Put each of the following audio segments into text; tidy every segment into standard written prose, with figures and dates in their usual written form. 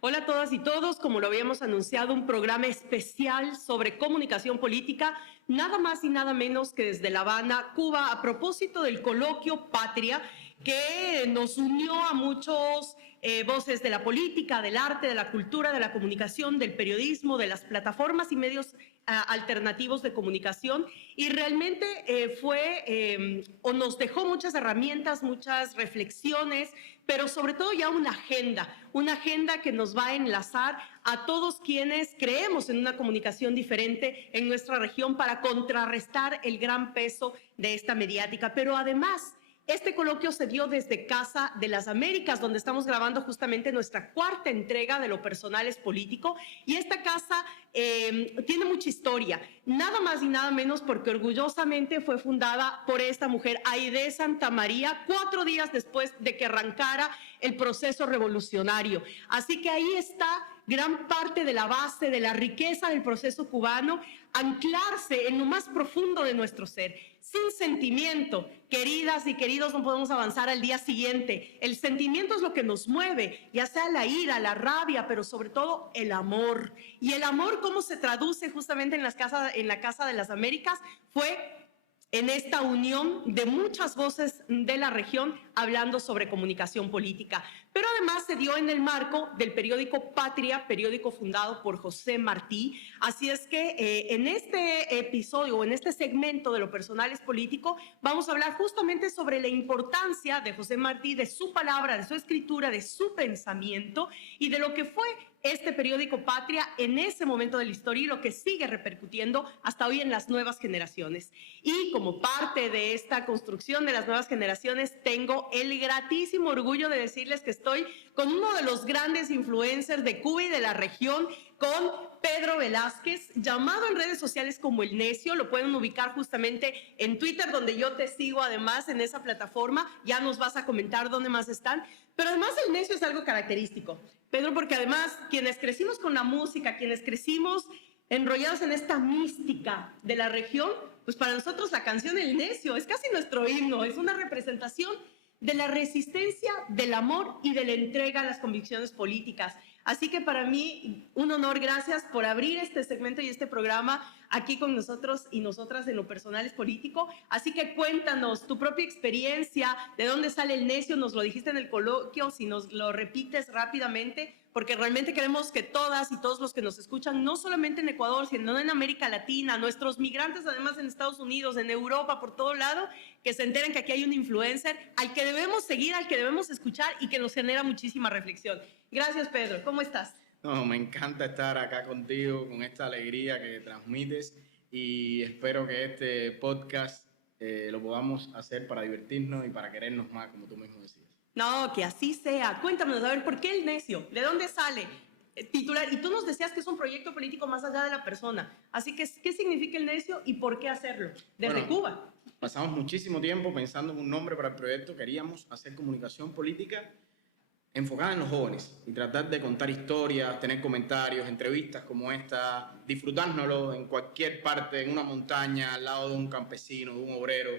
Hola a todas y todos, como lo habíamos anunciado, un programa especial sobre comunicación política, nada más y nada menos que desde La Habana, Cuba, a propósito del coloquio Patria, que nos unió a muchos voces de la política, del arte, de la cultura, de la comunicación, del periodismo, de las plataformas y medios alternativos de comunicación, y realmente o nos dejó muchas herramientas, muchas reflexiones, pero sobre todo ya una agenda que nos va a enlazar a todos quienes creemos en una comunicación diferente en nuestra región para contrarrestar el gran peso de esta mediática. Pero además, este coloquio se dio desde Casa de las Américas, donde estamos grabando justamente nuestra cuarta entrega de Lo Personal es Político, y esta casa tiene mucha historia, nada más y nada menos porque orgullosamente fue fundada por esta mujer, Aide Santamaría, 4 días después de que arrancara el proceso revolucionario. Así que ahí está gran parte de la base, de la riqueza del proceso cubano, anclarse en lo más profundo de nuestro ser. Sin sentimiento, queridas y queridos, no podemos avanzar al día siguiente. El sentimiento es lo que nos mueve, ya sea la ira, la rabia, pero sobre todo el amor. Y el amor, ¿cómo se traduce justamente en la Casa de las Américas? Fue en esta unión de muchas voces de la región hablando sobre comunicación política. Pero además se dio en el marco del periódico Patria, periódico fundado por José Martí. Así es que en este episodio o en este segmento de Lo Personal es Político vamos a hablar justamente sobre la importancia de José Martí, de su palabra, de su escritura, de su pensamiento y de lo que fue este periódico Patria en ese momento de la historia y lo que sigue repercutiendo hasta hoy en las nuevas generaciones. Y como parte de esta construcción de las nuevas generaciones, tengo el gratísimo orgullo de decirles que estoy con uno de los grandes influencers de Cuba y de la región, con Pedro Velázquez, llamado en redes sociales como El Necio. Lo pueden ubicar justamente en Twitter, donde yo te sigo además en esa plataforma. Ya nos vas a comentar dónde más están. Pero además El Necio es algo característico, Pedro, porque además quienes crecimos con la música, quienes crecimos enrollados en esta mística de la región, pues para nosotros la canción El Necio es casi nuestro himno, es una representación de la resistencia, del amor y de la entrega a las convicciones políticas. Así que para mí, un honor, gracias por abrir este segmento y este programa aquí con nosotros y nosotras en Lo Personal es Político. Así que cuéntanos tu propia experiencia, de dónde sale El Necio, nos lo dijiste en el coloquio, si nos lo repites rápidamente, porque realmente queremos que todas y todos los que nos escuchan, no solamente en Ecuador, sino en América Latina, nuestros migrantes además en Estados Unidos, en Europa, por todo lado, que se enteren que aquí hay un influencer al que debemos seguir, al que debemos escuchar y que nos genera muchísima reflexión. Gracias, Pedro. ¿Cómo estás? No, me encanta estar acá contigo, con esta alegría que transmites, y espero que este podcast lo podamos hacer para divertirnos y para querernos más, como tú mismo decías. No, que así sea. Cuéntanos, a ver, ¿por qué El Necio? ¿De dónde sale? Titular. Y tú nos decías que es un proyecto político más allá de la persona. Así que, ¿qué significa El Necio y por qué hacerlo? Desde Cuba. Pasamos muchísimo tiempo pensando en un nombre para el proyecto. Queríamos hacer comunicación política enfocada en los jóvenes y tratar de contar historias, tener comentarios, entrevistas como esta, disfrutárnoslo en cualquier parte, en una montaña, al lado de un campesino, de un obrero,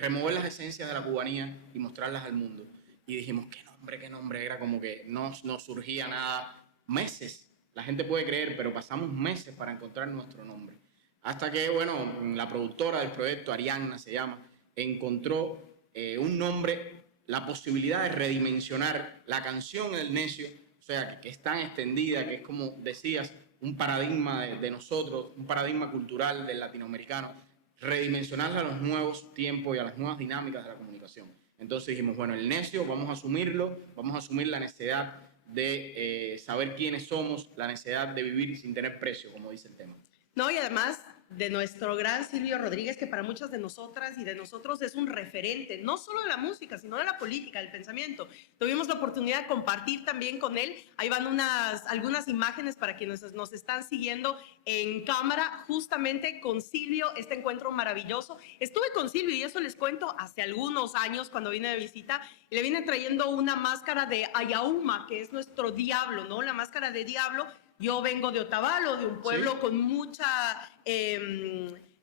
remover las esencias de la cubanía y mostrarlas al mundo. Y dijimos, qué nombre, era como que no surgía nada. Meses, la gente puede creer, pero pasamos meses para encontrar nuestro nombre. Hasta que, bueno, la productora del proyecto, Arianna se llama, encontró un nombre, la posibilidad de redimensionar la canción El Necio, o sea, que es tan extendida, que es como decías, un paradigma de nosotros, un paradigma cultural del latinoamericano, redimensionarla a los nuevos tiempos y a las nuevas dinámicas de la comunicación. Entonces dijimos, bueno, El Necio, vamos a asumirlo, vamos a asumir la necesidad de saber quiénes somos, la necesidad de vivir sin tener precio, como dice el tema. No, y además de nuestro gran Silvio Rodríguez, que para muchas de nosotras y de nosotros es un referente, no solo de la música, sino de la política, del pensamiento. Tuvimos la oportunidad de compartir también con él. Ahí van algunas imágenes para quienes nos están siguiendo en cámara, justamente con Silvio, este encuentro maravilloso. Estuve con Silvio, y eso les cuento, hace algunos años cuando vine de visita, y le vine trayendo una máscara de Ayauma, que es nuestro diablo, ¿no? La máscara de diablo. Yo vengo de Otavalo, de un pueblo con mucha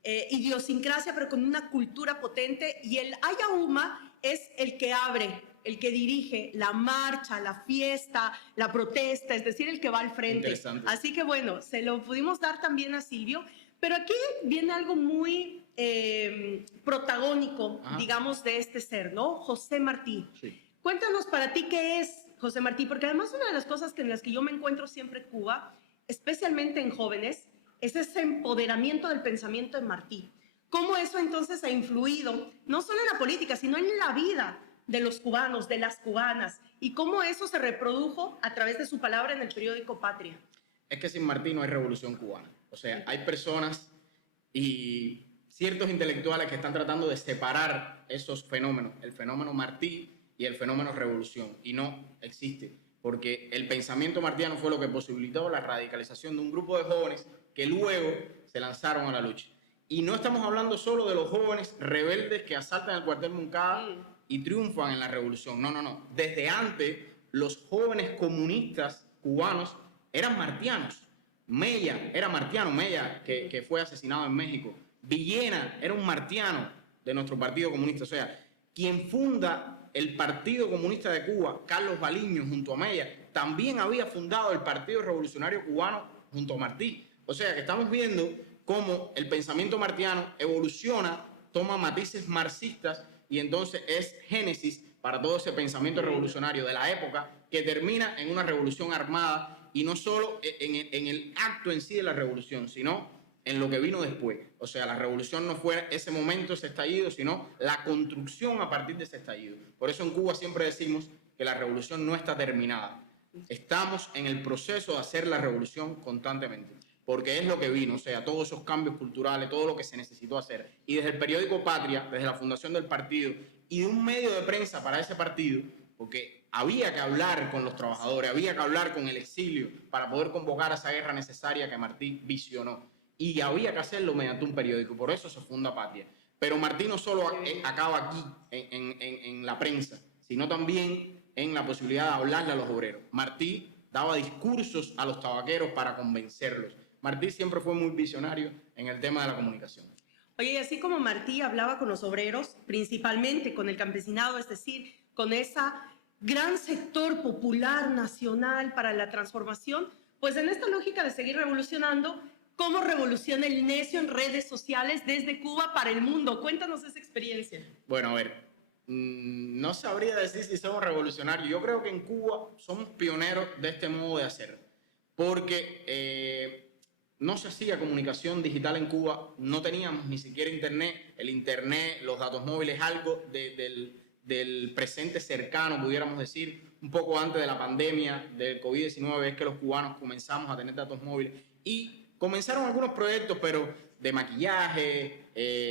idiosincrasia, pero con una cultura potente, y el Ayauma es el que abre el que dirige la marcha, la fiesta, la protesta, es decir, el que va al frente. Interesante. Así que bueno, se lo pudimos dar también a Silvio, pero aquí viene algo muy protagónico, digamos, de este ser, ¿no? José Martí. Sí. Cuéntanos para ti qué es José Martí, porque además una de las cosas en las que yo me encuentro siempre en Cuba, especialmente en jóvenes, es ese empoderamiento del pensamiento de Martí. Cómo eso entonces ha influido, no solo en la política, sino en la vida de los cubanos, de las cubanas, y cómo eso se reprodujo a través de su palabra en el periódico Patria. Es que sin Martí no hay revolución cubana. O sea, hay personas y ciertos intelectuales que están tratando de separar esos fenómenos, el fenómeno Martí y el fenómeno revolución, y no existe, porque el pensamiento martiano fue lo que posibilitó la radicalización de un grupo de jóvenes que luego se lanzaron a la lucha. Y no estamos hablando solo de los jóvenes rebeldes que asaltan el cuartel Moncada y triunfan en la revolución. No, no, no. Desde antes, los jóvenes comunistas cubanos eran martianos. Mella era martiano, Mella, que fue asesinado en México. Villena era un martiano de nuestro Partido Comunista. O sea, quien funda el Partido Comunista de Cuba, Carlos Baliño, junto a Mella, también había fundado el Partido Revolucionario Cubano junto a Martí. O sea, que estamos viendo cómo el pensamiento martiano evoluciona, toma matices marxistas y entonces es génesis para todo ese pensamiento revolucionario de la época que termina en una revolución armada y no solo en el acto en sí de la revolución, sino en lo que vino después. O sea, la revolución no fue ese momento, ese estallido, sino la construcción a partir de ese estallido. Por eso en Cuba siempre decimos que la revolución no está terminada. Estamos en el proceso de hacer la revolución constantemente, porque es lo que vino, o sea, todos esos cambios culturales, todo lo que se necesitó hacer. Y desde el periódico Patria, desde la fundación del partido y de un medio de prensa para ese partido, porque había que hablar con los trabajadores, había que hablar con el exilio para poder convocar a esa guerra necesaria que Martí visionó. Y había que hacerlo mediante un periódico, por eso se funda Patria. Pero Martí no solo acaba aquí en la prensa, sino también en la posibilidad de hablarle a los obreros. Martí daba discursos a los tabaqueros para convencerlos. Martí siempre fue muy visionario en el tema de la comunicación. Oye, y así como Martí hablaba con los obreros, principalmente con el campesinado, es decir, con ese gran sector popular nacional para la transformación, pues en esta lógica de seguir revolucionando, ¿cómo revoluciona el necio en redes sociales desde Cuba para el mundo? Cuéntanos esa experiencia. Bueno, a ver, no sabría decir si somos revolucionarios. Yo creo que en Cuba somos pioneros de este modo de hacer, porque no se hacía comunicación digital en Cuba, no teníamos ni siquiera internet, el internet, los datos móviles, algo del presente cercano, pudiéramos decir, un poco antes de la pandemia del COVID-19, es que los cubanos comenzamos a tener datos móviles y comenzaron algunos proyectos, pero de maquillaje,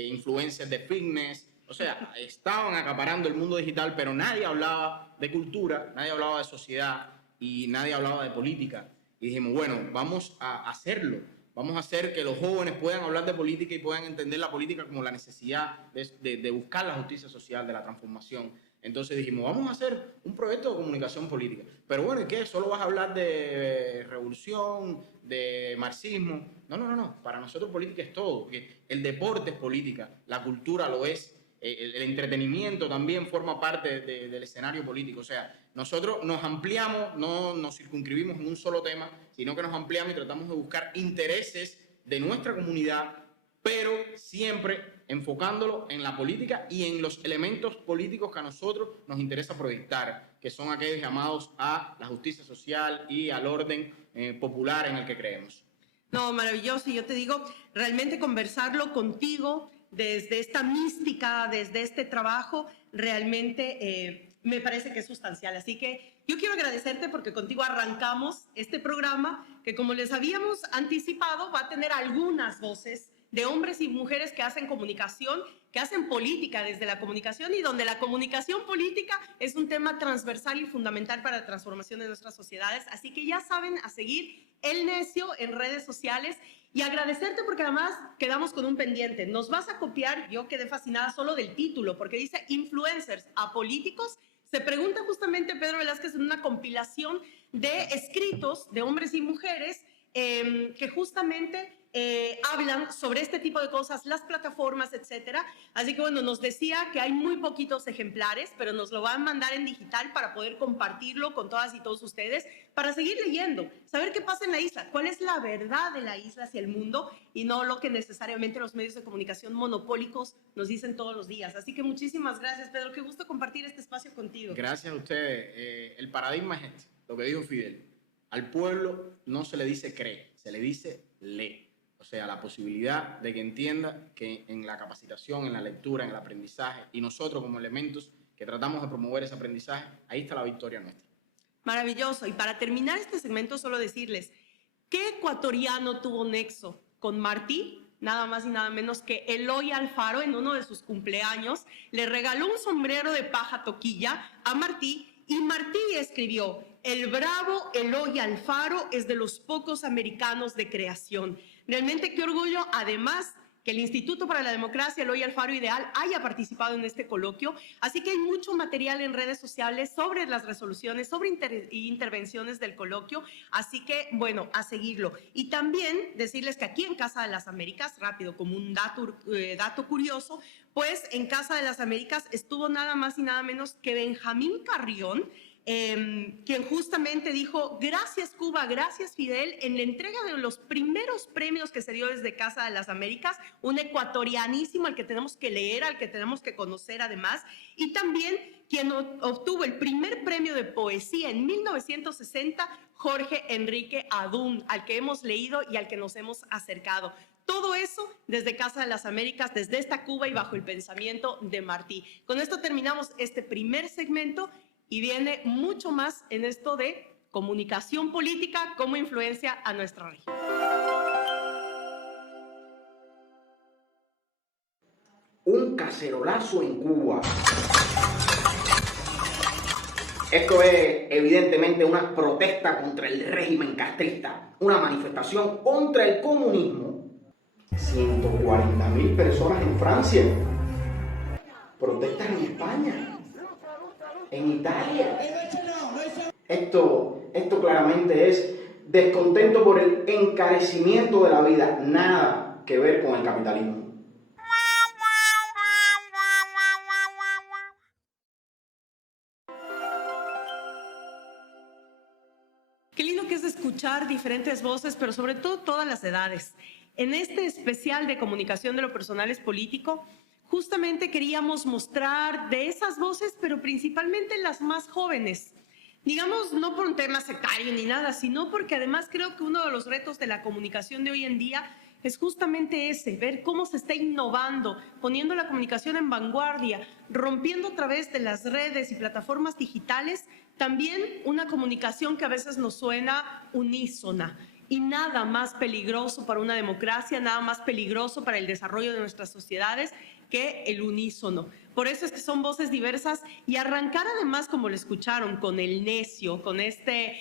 influencers de fitness, o sea, estaban acaparando el mundo digital, pero nadie hablaba de cultura, nadie hablaba de sociedad y nadie hablaba de política. Y dijimos, bueno, vamos a hacerlo. Vamos a hacer que los jóvenes puedan hablar de política y puedan entender la política como la necesidad de buscar la justicia social, de la transformación. Entonces dijimos, vamos a hacer un proyecto de comunicación política. Pero bueno, ¿y qué? ¿Solo vas a hablar de revolución, de marxismo? No, no, no, no. Para nosotros política es todo. Porque el deporte es política, la cultura lo es. El entretenimiento también forma parte del escenario político. O sea, nosotros nos ampliamos, no nos circunscribimos en un solo tema, sino que nos ampliamos y tratamos de buscar intereses de nuestra comunidad, pero siempre enfocándolo en la política y en los elementos políticos que a nosotros nos interesa proyectar, que son aquellos llamados a la justicia social y al orden popular en el que creemos. No, maravilloso. Y yo te digo, realmente conversarlo contigo desde esta mística, desde este trabajo, realmente me parece que es sustancial. Así que yo quiero agradecerte porque contigo arrancamos este programa que, como les habíamos anticipado, va a tener algunas voces de hombres y mujeres que hacen comunicación, que hacen política desde la comunicación y donde la comunicación política es un tema transversal y fundamental para la transformación de nuestras sociedades. Así que ya saben, a seguir El Necio en redes sociales y agradecerte porque además quedamos con un pendiente. Nos vas a copiar, yo quedé fascinada solo del título porque dice influencers a políticos. Se pregunta justamente Pedro Velázquez en una compilación de escritos de hombres y mujeres que justamente hablan sobre este tipo de cosas, las plataformas, etcétera. Así que bueno, nos decía que hay muy poquitos ejemplares, pero nos lo van a mandar en digital para poder compartirlo con todas y todos ustedes, para seguir leyendo, saber qué pasa en la isla, cuál es la verdad de la isla hacia el mundo y no lo que necesariamente los medios de comunicación monopólicos nos dicen todos los días. Así que muchísimas gracias, Pedro. Qué gusto compartir este espacio contigo. Gracias a ustedes. El paradigma es este, lo que dijo Fidel. Al pueblo no se le dice cree, se le dice lee. O sea, la posibilidad de que entienda que en la capacitación, en la lectura, en el aprendizaje, y nosotros como elementos que tratamos de promover ese aprendizaje, ahí está la victoria nuestra. Maravilloso. Y para terminar este segmento, solo decirles, ¿qué ecuatoriano tuvo nexo con Martí? Nada más y nada menos que Eloy Alfaro, en uno de sus cumpleaños, le regaló un sombrero de paja toquilla a Martí, y Martí escribió: el bravo Eloy Alfaro es de los pocos americanos de creación. Realmente qué orgullo, además, que el Instituto para la Democracia, Eloy Alfaro Ideal, haya participado en este coloquio. Así que hay mucho material en redes sociales sobre las resoluciones, sobre intervenciones del coloquio. Así que, bueno, a seguirlo. Y también decirles que aquí en Casa de las Américas, rápido, como un dato curioso, pues en Casa de las Américas estuvo nada más y nada menos que Benjamín Carrión, quien justamente dijo: gracias Cuba, gracias Fidel, en la entrega de los primeros premios que se dio desde Casa de las Américas, un ecuatorianísimo al que tenemos que leer, al que tenemos que conocer además, y también quien obtuvo el primer premio de poesía en 1960, Jorge Enrique Adún, al que hemos leído y al que nos hemos acercado. Todo eso desde Casa de las Américas, desde esta Cuba y bajo el pensamiento de Martí. Con esto terminamos este primer segmento y viene mucho más en esto de comunicación política como influencia a nuestra región. Un cacerolazo en Cuba. Esto es evidentemente una protesta contra el régimen castrista, una manifestación contra el comunismo. 140.000 personas en Francia, protestas en España, en Italia. Esto claramente es descontento por el encarecimiento de la vida, nada que ver con el capitalismo. Qué lindo que es escuchar diferentes voces, pero sobre todo todas las edades. En este especial de comunicación de lo personal es político, justamente queríamos mostrar de esas voces, pero principalmente las más jóvenes. Digamos, no por un tema sectario ni nada, sino porque además creo que uno de los retos de la comunicación de hoy en día es justamente ese, ver cómo se está innovando, poniendo la comunicación en vanguardia, rompiendo a través de las redes y plataformas digitales también una comunicación que a veces nos suena unísona. Y nada más peligroso para una democracia, nada más peligroso para el desarrollo de nuestras sociedades que el unísono. Por eso es que son voces diversas y arrancar además, como lo escucharon, con el necio, con este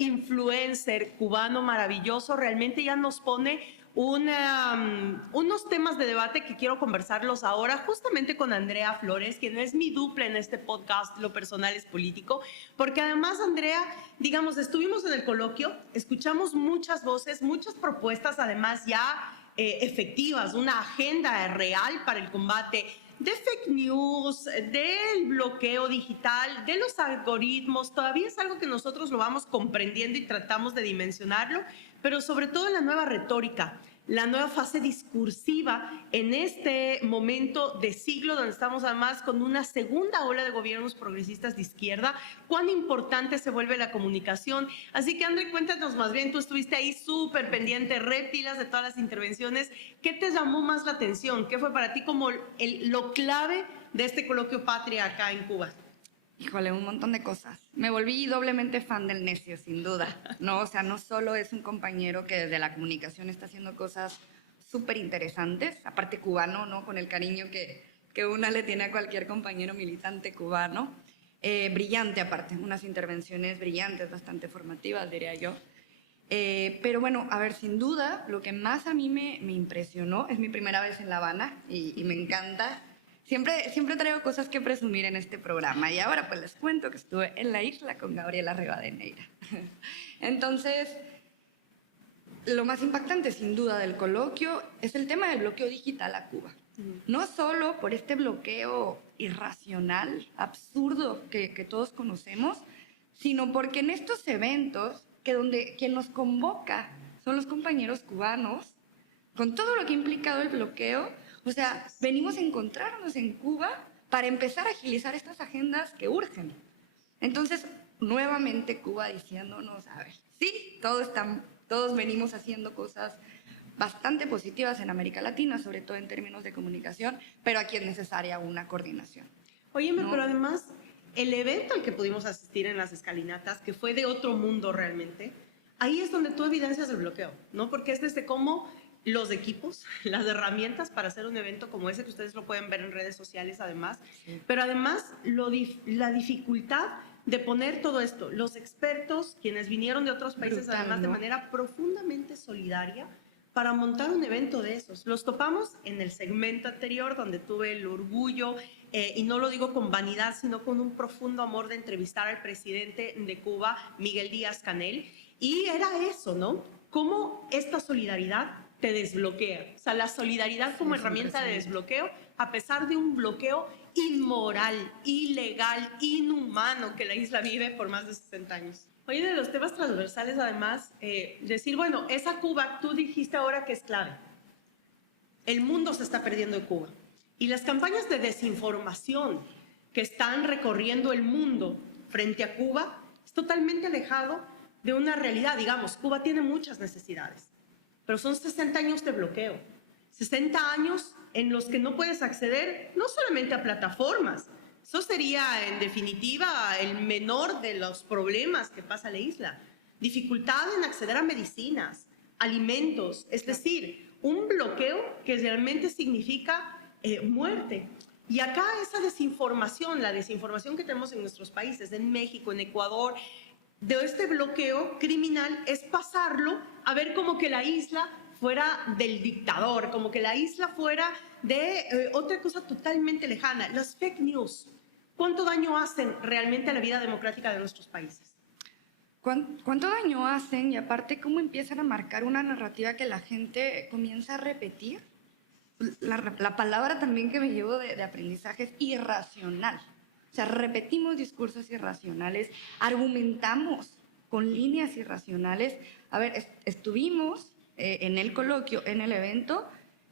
influencer cubano maravilloso, realmente ya nos pone unos temas de debate que quiero conversarlos ahora justamente con Andrea Flores, quien es mi dupla en este podcast, Lo Personal es Político, porque además, Andrea, digamos, estuvimos en el coloquio, escuchamos muchas voces, muchas propuestas, además ya efectivas, una agenda real para el combate de fake news, del bloqueo digital, de los algoritmos. Todavía es algo que nosotros lo vamos comprendiendo y tratamos de dimensionarlo, pero sobre todo la nueva retórica, la nueva fase discursiva en este momento de siglo donde estamos además con una segunda ola de gobiernos progresistas de izquierda. Cuán importante se vuelve la comunicación. Así que, André, cuéntanos más bien, tú estuviste ahí súper pendiente, repilas de todas las intervenciones. ¿Qué te llamó más la atención? ¿Qué fue para ti como lo clave de este coloquio Patria acá en Cuba? Híjole, un montón de cosas. Me volví doblemente fan del necio, sin duda, ¿no? O sea, no solo es un compañero que desde la comunicación está haciendo cosas súper interesantes, aparte cubano, ¿no? Con el cariño que una le tiene a cualquier compañero militante cubano. Brillante, aparte, unas intervenciones brillantes, bastante formativas, diría yo. Pero bueno, a ver, sin duda, lo que más a mí me impresionó, es mi primera vez en La Habana y me encanta. Siempre traigo cosas que presumir en este programa y ahora pues les cuento que estuve en la isla con Gabriela Rivadeneira. Entonces, lo más impactante, sin duda, del coloquio es el tema del bloqueo digital a Cuba. No solo por este bloqueo irracional, absurdo que todos conocemos, sino porque en estos eventos, que donde quien nos convoca son los compañeros cubanos, con todo lo que ha implicado el bloqueo, o sea, venimos a encontrarnos en Cuba para empezar a agilizar estas agendas que urgen. Entonces, nuevamente Cuba diciéndonos, a ver, sí, todos venimos haciendo cosas bastante positivas en América Latina, sobre todo en términos de comunicación, pero aquí es necesaria una coordinación. Óyeme, ¿no? pero además, el evento al que pudimos asistir en las escalinatas, que fue de otro mundo realmente, ahí es donde tú evidencias el bloqueo, ¿no? Porque es desde cómo los equipos, las herramientas para hacer un evento como ese, que ustedes lo pueden ver en redes sociales además, pero además la dificultad de poner todo esto, los expertos, quienes vinieron de otros países, Brutal, además ¿no? de manera profundamente solidaria, para montar un evento de esos. Los topamos en el segmento anterior, donde tuve el orgullo, y no lo digo con vanidad, sino con un profundo amor de entrevistar al presidente de Cuba, Miguel Díaz-Canel, y era eso, ¿no? Cómo esta solidaridad te desbloquea. O sea, la solidaridad como herramienta de desbloqueo, a pesar de un bloqueo inmoral, ilegal, inhumano que la isla vive por más de 60 años. Oye, de los temas transversales, además, decir, bueno, esa Cuba, tú dijiste ahora que es clave. El mundo se está perdiendo en Cuba. Y las campañas de desinformación que están recorriendo el mundo frente a Cuba es totalmente alejado de una realidad. Digamos, Cuba tiene muchas necesidades, pero son 60 años de bloqueo. 60 años en los que no puedes acceder no solamente a plataformas. Eso sería, en definitiva, el menor de los problemas que pasa la isla. Dificultad en acceder a medicinas, alimentos, es decir, un bloqueo que realmente significa muerte. Y acá esa desinformación, la desinformación que tenemos en nuestros países, en México, en Ecuador, de este bloqueo criminal es pasarlo a ver como que la isla fuera del dictador, como que la isla fuera de otra cosa totalmente lejana. Las fake news, ¿cuánto daño hacen realmente a la vida democrática de nuestros países? ¿Cuánto daño hacen? Y aparte, ¿cómo empiezan a marcar una narrativa que la gente comienza a repetir? La palabra también que me llevo de aprendizaje es irracional. O sea, repetimos discursos irracionales, argumentamos con líneas irracionales. A ver, estuvimos en el coloquio, en el evento,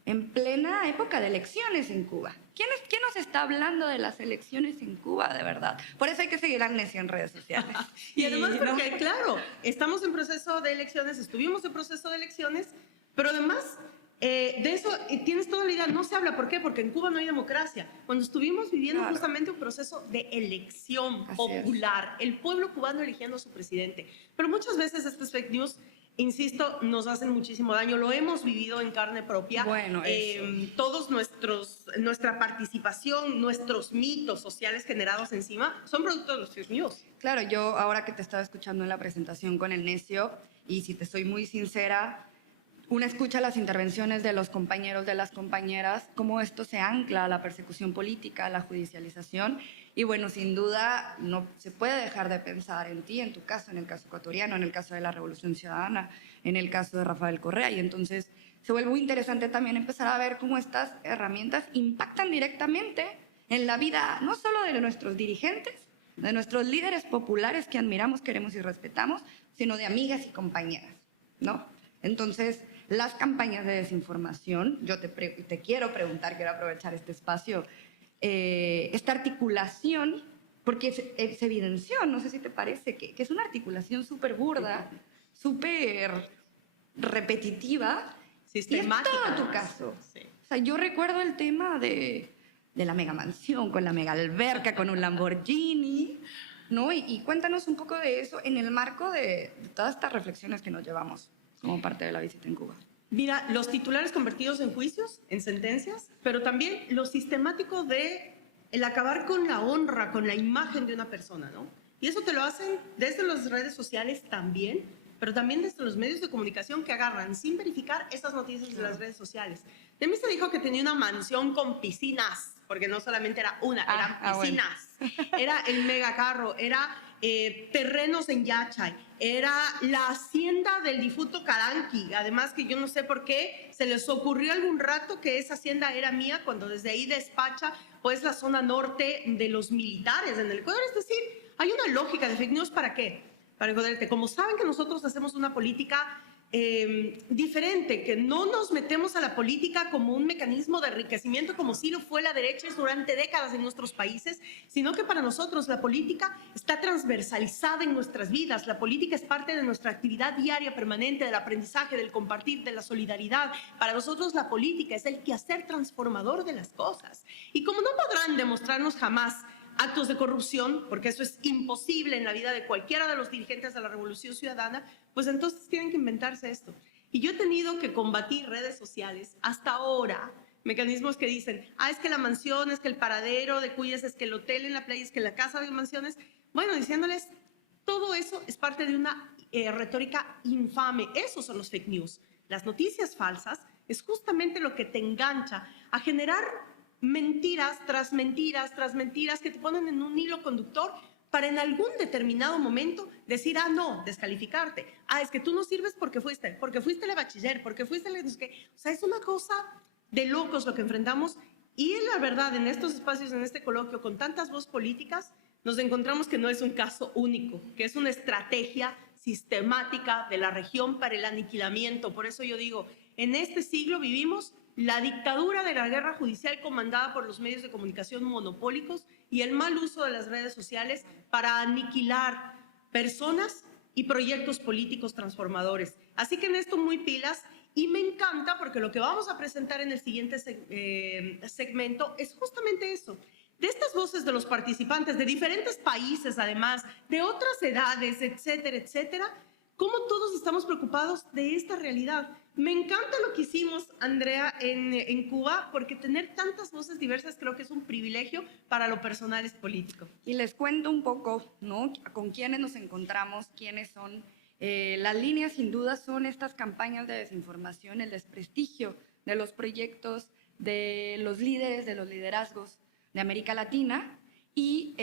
en plena época de elecciones en Cuba. ¿Quién nos está hablando de las elecciones en Cuba, de verdad? Por eso hay que seguir a Necia en redes sociales. Y además porque, claro, estamos en proceso de elecciones, estuvimos en proceso de elecciones, pero además de eso tienes toda la idea, no se habla. ¿Por qué? Porque en Cuba no hay democracia. Cuando estuvimos viviendo justamente un proceso de elección popular, el pueblo cubano eligiendo a su presidente. Pero muchas veces estas fake news, insisto, nos hacen muchísimo daño. Lo hemos vivido en carne propia. Bueno, todos nuestra participación, nuestros mitos sociales generados encima son producto de los fake news. Claro, yo ahora que te estaba escuchando en la presentación con el Necio, y si te soy muy sincera, una escucha las intervenciones de los compañeros, de las compañeras, cómo esto se ancla a la persecución política, a la judicialización. Y bueno, sin duda no se puede dejar de pensar en ti, en tu caso, en el caso ecuatoriano, en el caso de la Revolución Ciudadana, en el caso de Rafael Correa. Y entonces se vuelve muy interesante también empezar a ver cómo estas herramientas impactan directamente en la vida no solo de nuestros dirigentes, de nuestros líderes populares que admiramos, queremos y respetamos, sino de amigas y compañeras, ¿no? Entonces, las campañas de desinformación, yo te quiero preguntar, quiero aprovechar este espacio, esta articulación, porque se evidenció, no sé si te parece, que es una articulación súper burda, súper repetitiva, sistemática. Y es todo tu caso. Sí. O sea, yo recuerdo el tema de la mega mansión, con la mega alberca, con un Lamborghini, ¿no? Y cuéntanos un poco de eso en el marco de todas estas reflexiones que nos llevamos como parte de la visita en Cuba. Mira, los titulares convertidos en juicios, en sentencias, pero también lo sistemático de el acabar con la honra, con la imagen de una persona, ¿no? Y eso te lo hacen desde las redes sociales también, pero también desde los medios de comunicación que agarran sin verificar esas noticias de las redes sociales. De mí se dijo que tenía una mansión con piscinas, porque no solamente era una, eran piscinas, era el megacarro, era terrenos en Yachay, era la hacienda del difunto Caranqui, además que yo no sé por qué se les ocurrió algún rato que esa hacienda era mía, cuando desde ahí despacha pues la zona norte de los militares en el Ecuador. Es decir, hay una lógica de fake news. ¿Para qué? Para joderte. Como saben que nosotros hacemos una política diferente, que no nos metemos a la política como un mecanismo de enriquecimiento como sí lo fue la derecha durante décadas en nuestros países, sino que para nosotros la política está transversalizada en nuestras vidas. La política es parte de nuestra actividad diaria permanente, del aprendizaje, del compartir, de la solidaridad. Para nosotros la política es el quehacer transformador de las cosas. Y como no podrán demostrarnos jamás actos de corrupción, porque eso es imposible en la vida de cualquiera de los dirigentes de la Revolución Ciudadana, pues entonces tienen que inventarse esto. Y yo he tenido que combatir redes sociales hasta ahora, mecanismos que dicen, es que la mansión, es que el paradero de Cuyes, es que el hotel en la playa, es que la casa de mansiones. Bueno, diciéndoles, todo eso es parte de una retórica infame. Esos son los fake news. Las noticias falsas es justamente lo que te engancha a generar mentiras tras mentiras tras mentiras que te ponen en un hilo conductor para en algún determinado momento decir, no, descalificarte. Es que tú no sirves porque fuiste el bachiller, porque fuiste el... O sea, es una cosa de locos lo que enfrentamos. Y la verdad, en estos espacios, en este coloquio, con tantas voces políticas, nos encontramos que no es un caso único, que es una estrategia sistemática de la región para el aniquilamiento. Por eso yo digo, en este siglo vivimos la dictadura de la guerra judicial comandada por los medios de comunicación monopólicos y el mal uso de las redes sociales para aniquilar personas y proyectos políticos transformadores. Así que en esto muy pilas, y me encanta porque lo que vamos a presentar en el siguiente segmento es justamente eso. De estas voces de los participantes de diferentes países, además, de otras edades, etcétera, etcétera, cómo todos estamos preocupados de esta realidad. Me encanta lo que hicimos, Andrea, en Cuba, porque tener tantas voces diversas creo que es un privilegio. Para lo personal es político. Y les cuento un poco, ¿no?, con quiénes nos encontramos, quiénes son. Las líneas, sin duda, son estas campañas de desinformación, el desprestigio de los proyectos, de los líderes, de los liderazgos de América Latina. Y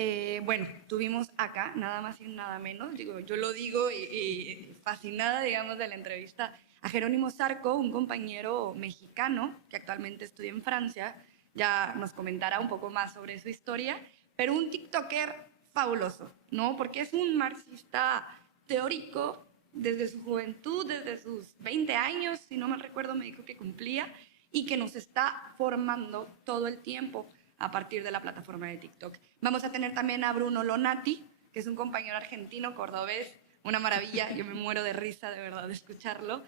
bueno, tuvimos acá, nada más y nada menos, yo lo digo y fascinada, digamos, de la entrevista, a Jerónimo Zarco, un compañero mexicano que actualmente estudia en Francia. Ya nos comentará un poco más sobre su historia, pero un TikToker fabuloso, ¿no? Porque es un marxista teórico desde su juventud, desde sus 20 años, si no me recuerdo, me dijo que cumplía, y que nos está formando todo el tiempo a partir de la plataforma de TikTok. Vamos a tener también a Bruno Lonati, que es un compañero argentino, cordobés, una maravilla, yo me muero de risa de verdad de escucharlo,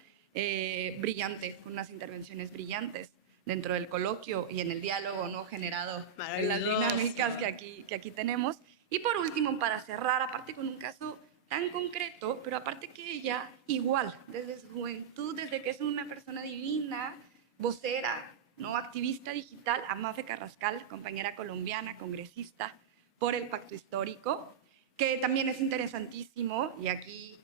brillante, con unas intervenciones brillantes dentro del coloquio y en el diálogo, ¿no?, generado en las dinámicas que aquí tenemos. Y por último, para cerrar, aparte con un caso tan concreto, pero aparte que ella, igual, desde su juventud, desde que es una persona divina, vocera, ¿no?, activista digital, Amafe Carrascal, compañera colombiana, congresista por el Pacto Histórico, que también es interesantísimo, y aquí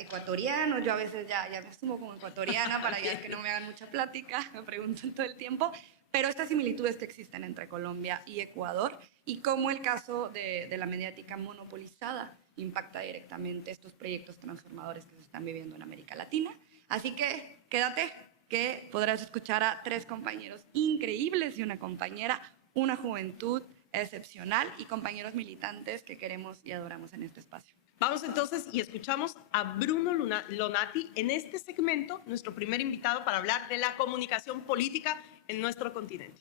ecuatorianos, yo a veces ya me asumo como ecuatoriana para que no me hagan mucha plática, me preguntan todo el tiempo, pero estas similitudes que existen entre Colombia y Ecuador, y cómo el caso de la mediática monopolizada impacta directamente estos proyectos transformadores que se están viviendo en América Latina. Así que quédate, que podrás escuchar a 3 compañeros increíbles y una compañera, una juventud excepcional y compañeros militantes que queremos y adoramos en este espacio. Vamos entonces y escuchamos a Bruno Lonati en este segmento, nuestro primer invitado para hablar de la comunicación política en nuestro continente.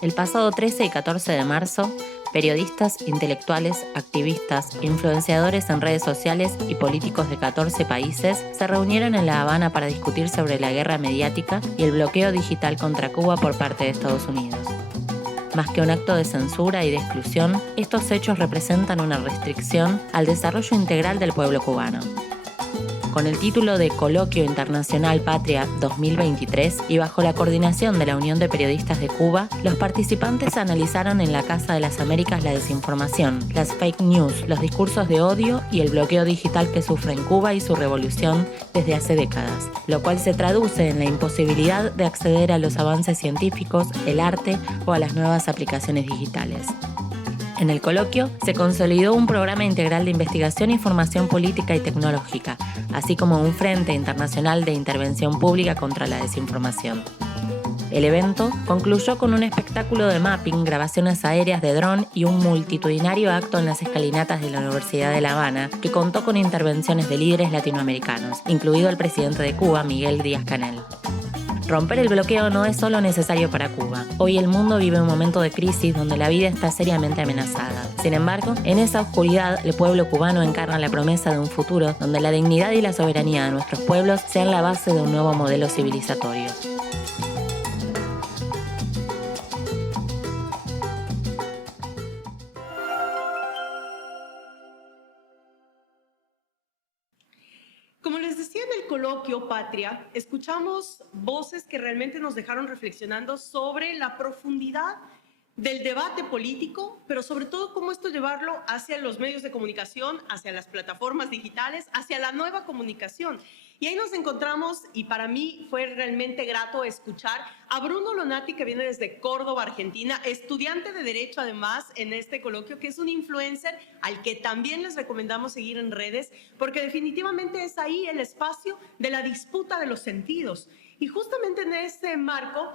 El pasado 13 y 14 de marzo, periodistas, intelectuales, activistas, influenciadores en redes sociales y políticos de 14 países se reunieron en La Habana para discutir sobre la guerra mediática y el bloqueo digital contra Cuba por parte de Estados Unidos. Más que un acto de censura y de exclusión, estos hechos representan una restricción al desarrollo integral del pueblo cubano. Con el título de Coloquio Internacional Patria 2023 y bajo la coordinación de la Unión de Periodistas de Cuba, los participantes analizaron en la Casa de las Américas la desinformación, las fake news, los discursos de odio y el bloqueo digital que sufren Cuba y su revolución desde hace décadas, lo cual se traduce en la imposibilidad de acceder a los avances científicos, el arte o a las nuevas aplicaciones digitales. En el coloquio se consolidó un programa integral de investigación y formación política y tecnológica, así como un frente internacional de intervención pública contra la desinformación. El evento concluyó con un espectáculo de mapping, grabaciones aéreas de dron y un multitudinario acto en las escalinatas de la Universidad de La Habana, que contó con intervenciones de líderes latinoamericanos, incluido el presidente de Cuba, Miguel Díaz-Canel. Romper el bloqueo no es solo necesario para Cuba. Hoy el mundo vive un momento de crisis donde la vida está seriamente amenazada. Sin embargo, en esa oscuridad, el pueblo cubano encarna la promesa de un futuro donde la dignidad y la soberanía de nuestros pueblos sean la base de un nuevo modelo civilizatorio. Como les decía en el coloquio Patria, escuchamos voces que realmente nos dejaron reflexionando sobre la profundidad del debate político, pero sobre todo cómo esto llevarlo hacia los medios de comunicación, hacia las plataformas digitales, hacia la nueva comunicación. Y ahí nos encontramos, y para mí fue realmente grato escuchar a Bruno Lonati, que viene desde Córdoba, Argentina, estudiante de Derecho además en este coloquio, que es un influencer al que también les recomendamos seguir en redes, porque definitivamente es ahí el espacio de la disputa de los sentidos. Y justamente en ese marco,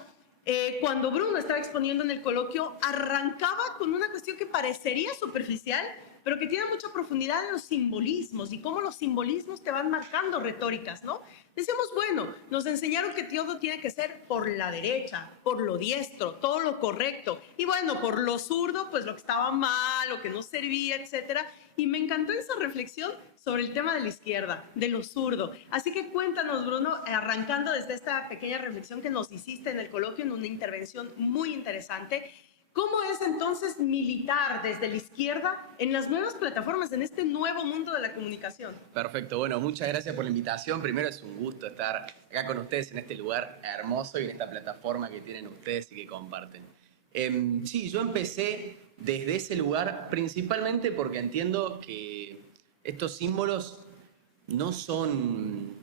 cuando Bruno estaba exponiendo en el coloquio, arrancaba con una cuestión que parecería superficial, pero que tiene mucha profundidad en los simbolismos y cómo los simbolismos te van marcando retóricas, ¿no? Decíamos, bueno, nos enseñaron que todo tiene que ser por la derecha, por lo diestro, todo lo correcto. Y bueno, por lo zurdo, pues lo que estaba mal, lo que no servía, etcétera. Y me encantó esa reflexión sobre el tema de la izquierda, de lo zurdo. Así que cuéntanos, Bruno, arrancando desde esta pequeña reflexión que nos hiciste en el coloquio, en una intervención muy interesante, ¿cómo es entonces militar desde la izquierda en las nuevas plataformas, en este nuevo mundo de la comunicación? Perfecto, bueno, muchas gracias por la invitación. Primero es un gusto estar acá con ustedes en este lugar hermoso y en esta plataforma que tienen ustedes y que comparten. Sí, yo empecé desde ese lugar principalmente porque entiendo que estos símbolos no son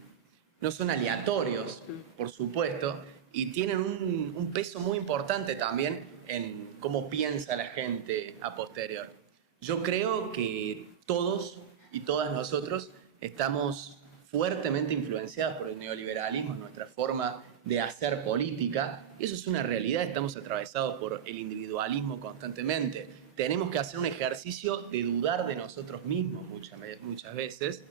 aleatorios, por supuesto, y tienen un peso muy importante también en cómo piensa la gente a posterior. Yo creo que todos y todas nosotros estamos fuertemente influenciados por el neoliberalismo, nuestra forma de hacer política, y eso es una realidad. Estamos atravesados por el individualismo constantemente. Tenemos que hacer un ejercicio de dudar de nosotros mismos muchas veces,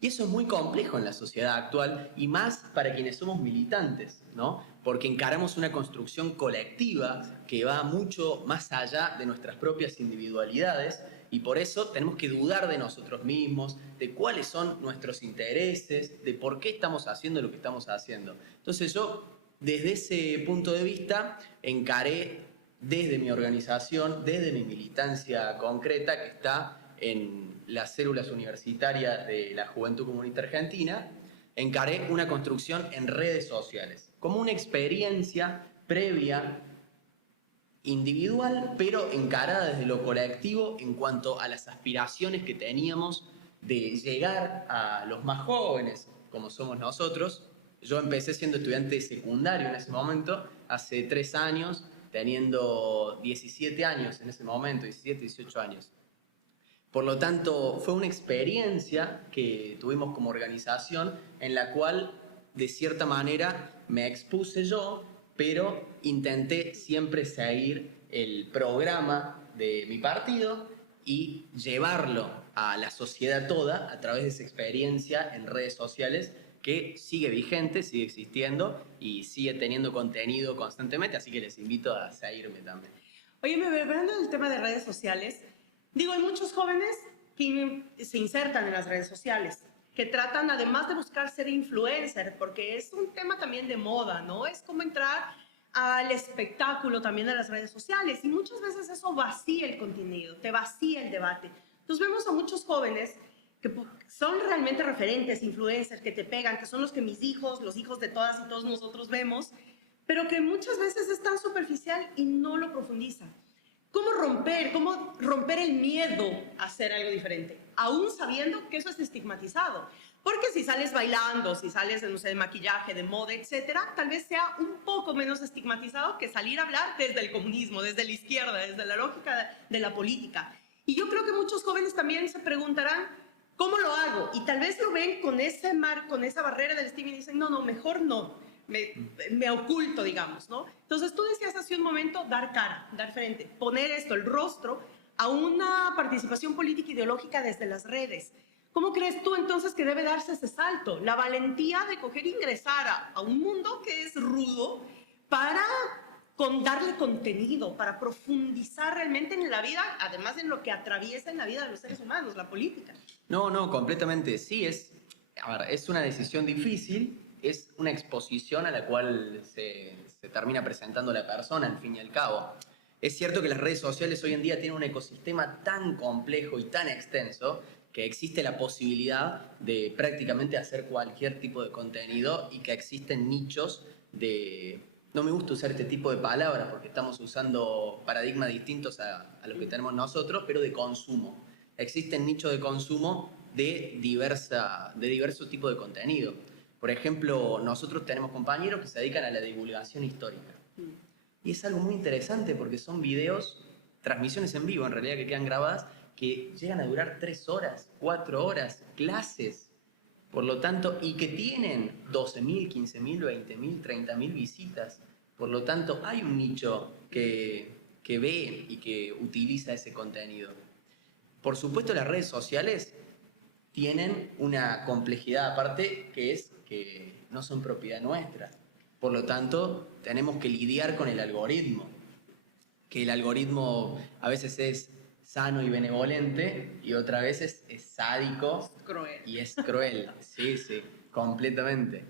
y eso es muy complejo en la sociedad actual, y más para quienes somos militantes, ¿no? Porque encaramos una construcción colectiva que va mucho más allá de nuestras propias individualidades, y por eso tenemos que dudar de nosotros mismos, de cuáles son nuestros intereses, de por qué estamos haciendo lo que estamos haciendo. Entonces yo, desde ese punto de vista, encaré desde mi organización, desde mi militancia concreta, que está en las células universitarias de la Juventud Comunista Argentina, encaré una construcción en redes sociales, como una experiencia previa, individual, pero encarada desde lo colectivo en cuanto a las aspiraciones que teníamos de llegar a los más jóvenes, como somos nosotros. Yo empecé siendo estudiante secundario en ese momento, hace 3 años, teniendo 17 años en ese momento, 17, 18 años. Por lo tanto, fue una experiencia que tuvimos como organización en la cual, de cierta manera, me expuse yo, pero intenté siempre seguir el programa de mi partido y llevarlo a la sociedad toda a través de esa experiencia en redes sociales que sigue vigente, sigue existiendo y sigue teniendo contenido constantemente, así que les invito a seguirme también. Oye, hablando del tema de redes sociales, digo, hay muchos jóvenes que se insertan en las redes sociales, que tratan además de buscar ser influencer, porque es un tema también de moda, ¿no? Es como entrar al espectáculo también de las redes sociales y muchas veces eso vacía el contenido, te vacía el debate. Entonces vemos a muchos jóvenes son realmente referentes, influencers que te pegan, que son los que mis hijos, los hijos de todas y todos nosotros vemos, pero que muchas veces es tan superficial y no lo profundiza. ¿Cómo romper el miedo a hacer algo diferente? Aún sabiendo que eso es estigmatizado. Porque si sales bailando, si sales no sé, de maquillaje, de moda, etcétera, tal vez sea un poco menos estigmatizado que salir a hablar desde el comunismo, desde la izquierda, desde la lógica de la política. Y yo creo que muchos jóvenes también se preguntarán, ¿cómo lo hago? Y tal vez lo ven con con esa barrera del estigma y dicen, no, mejor no. Me oculto, digamos, ¿no? Entonces tú decías hace un momento dar cara, dar frente, poner esto, el rostro, a una participación política ideológica desde las redes. ¿Cómo crees tú entonces que debe darse ese salto? La valentía de coger e ingresar a un mundo que es rudo para darle contenido, para profundizar realmente en la vida, además en lo que atraviesa en la vida de los seres humanos, la política. No, completamente. Sí, es una decisión difícil, es una exposición a la cual se termina presentando la persona, al fin y al cabo. Es cierto que las redes sociales hoy en día tienen un ecosistema tan complejo y tan extenso que existe la posibilidad de prácticamente hacer cualquier tipo de contenido y que existen nichos de... No me gusta usar este tipo de palabras porque estamos usando paradigmas distintos a los que tenemos nosotros, pero de consumo. Existen nichos de consumo de diversos tipos de contenido. Por ejemplo, nosotros tenemos compañeros que se dedican a la divulgación histórica. Y es algo muy interesante porque son videos, transmisiones en vivo en realidad que quedan grabadas, que llegan a durar 3 horas, 4 horas, clases. Por lo tanto, y que tienen 12.000, 15.000, 20.000, 30.000 visitas. Por lo tanto, hay un nicho que ve y que utiliza ese contenido. Por supuesto, las redes sociales tienen una complejidad aparte que es que no son propiedad nuestra. Por lo tanto, tenemos que lidiar con el algoritmo. Que el algoritmo a veces es sano y benevolente y otras veces es sádico y es cruel. Sí, completamente.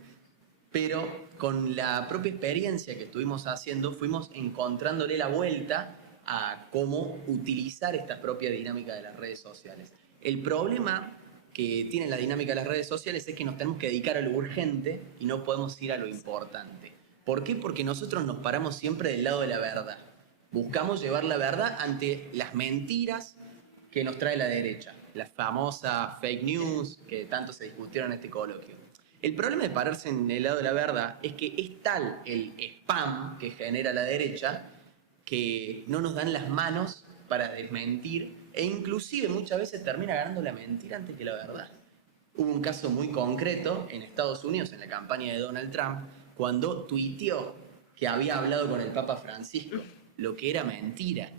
Pero con la propia experiencia que estuvimos haciendo, fuimos encontrándole la vuelta a cómo utilizar esta propia dinámica de las redes sociales. El problema que tiene la dinámica de las redes sociales es que nos tenemos que dedicar a lo urgente y no podemos ir a lo importante. ¿Por qué? Porque nosotros nos paramos siempre del lado de la verdad. Buscamos llevar la verdad ante las mentiras que nos trae la derecha. La famosa fake news que tanto se discutieron en este coloquio. El problema de pararse en el lado de la verdad es que es tal el spam que genera la derecha que no nos dan las manos para desmentir e inclusive muchas veces termina ganando la mentira antes que la verdad. Hubo un caso muy concreto en Estados Unidos, en la campaña de Donald Trump, cuando tuiteó que había hablado con el Papa Francisco, lo que era mentira.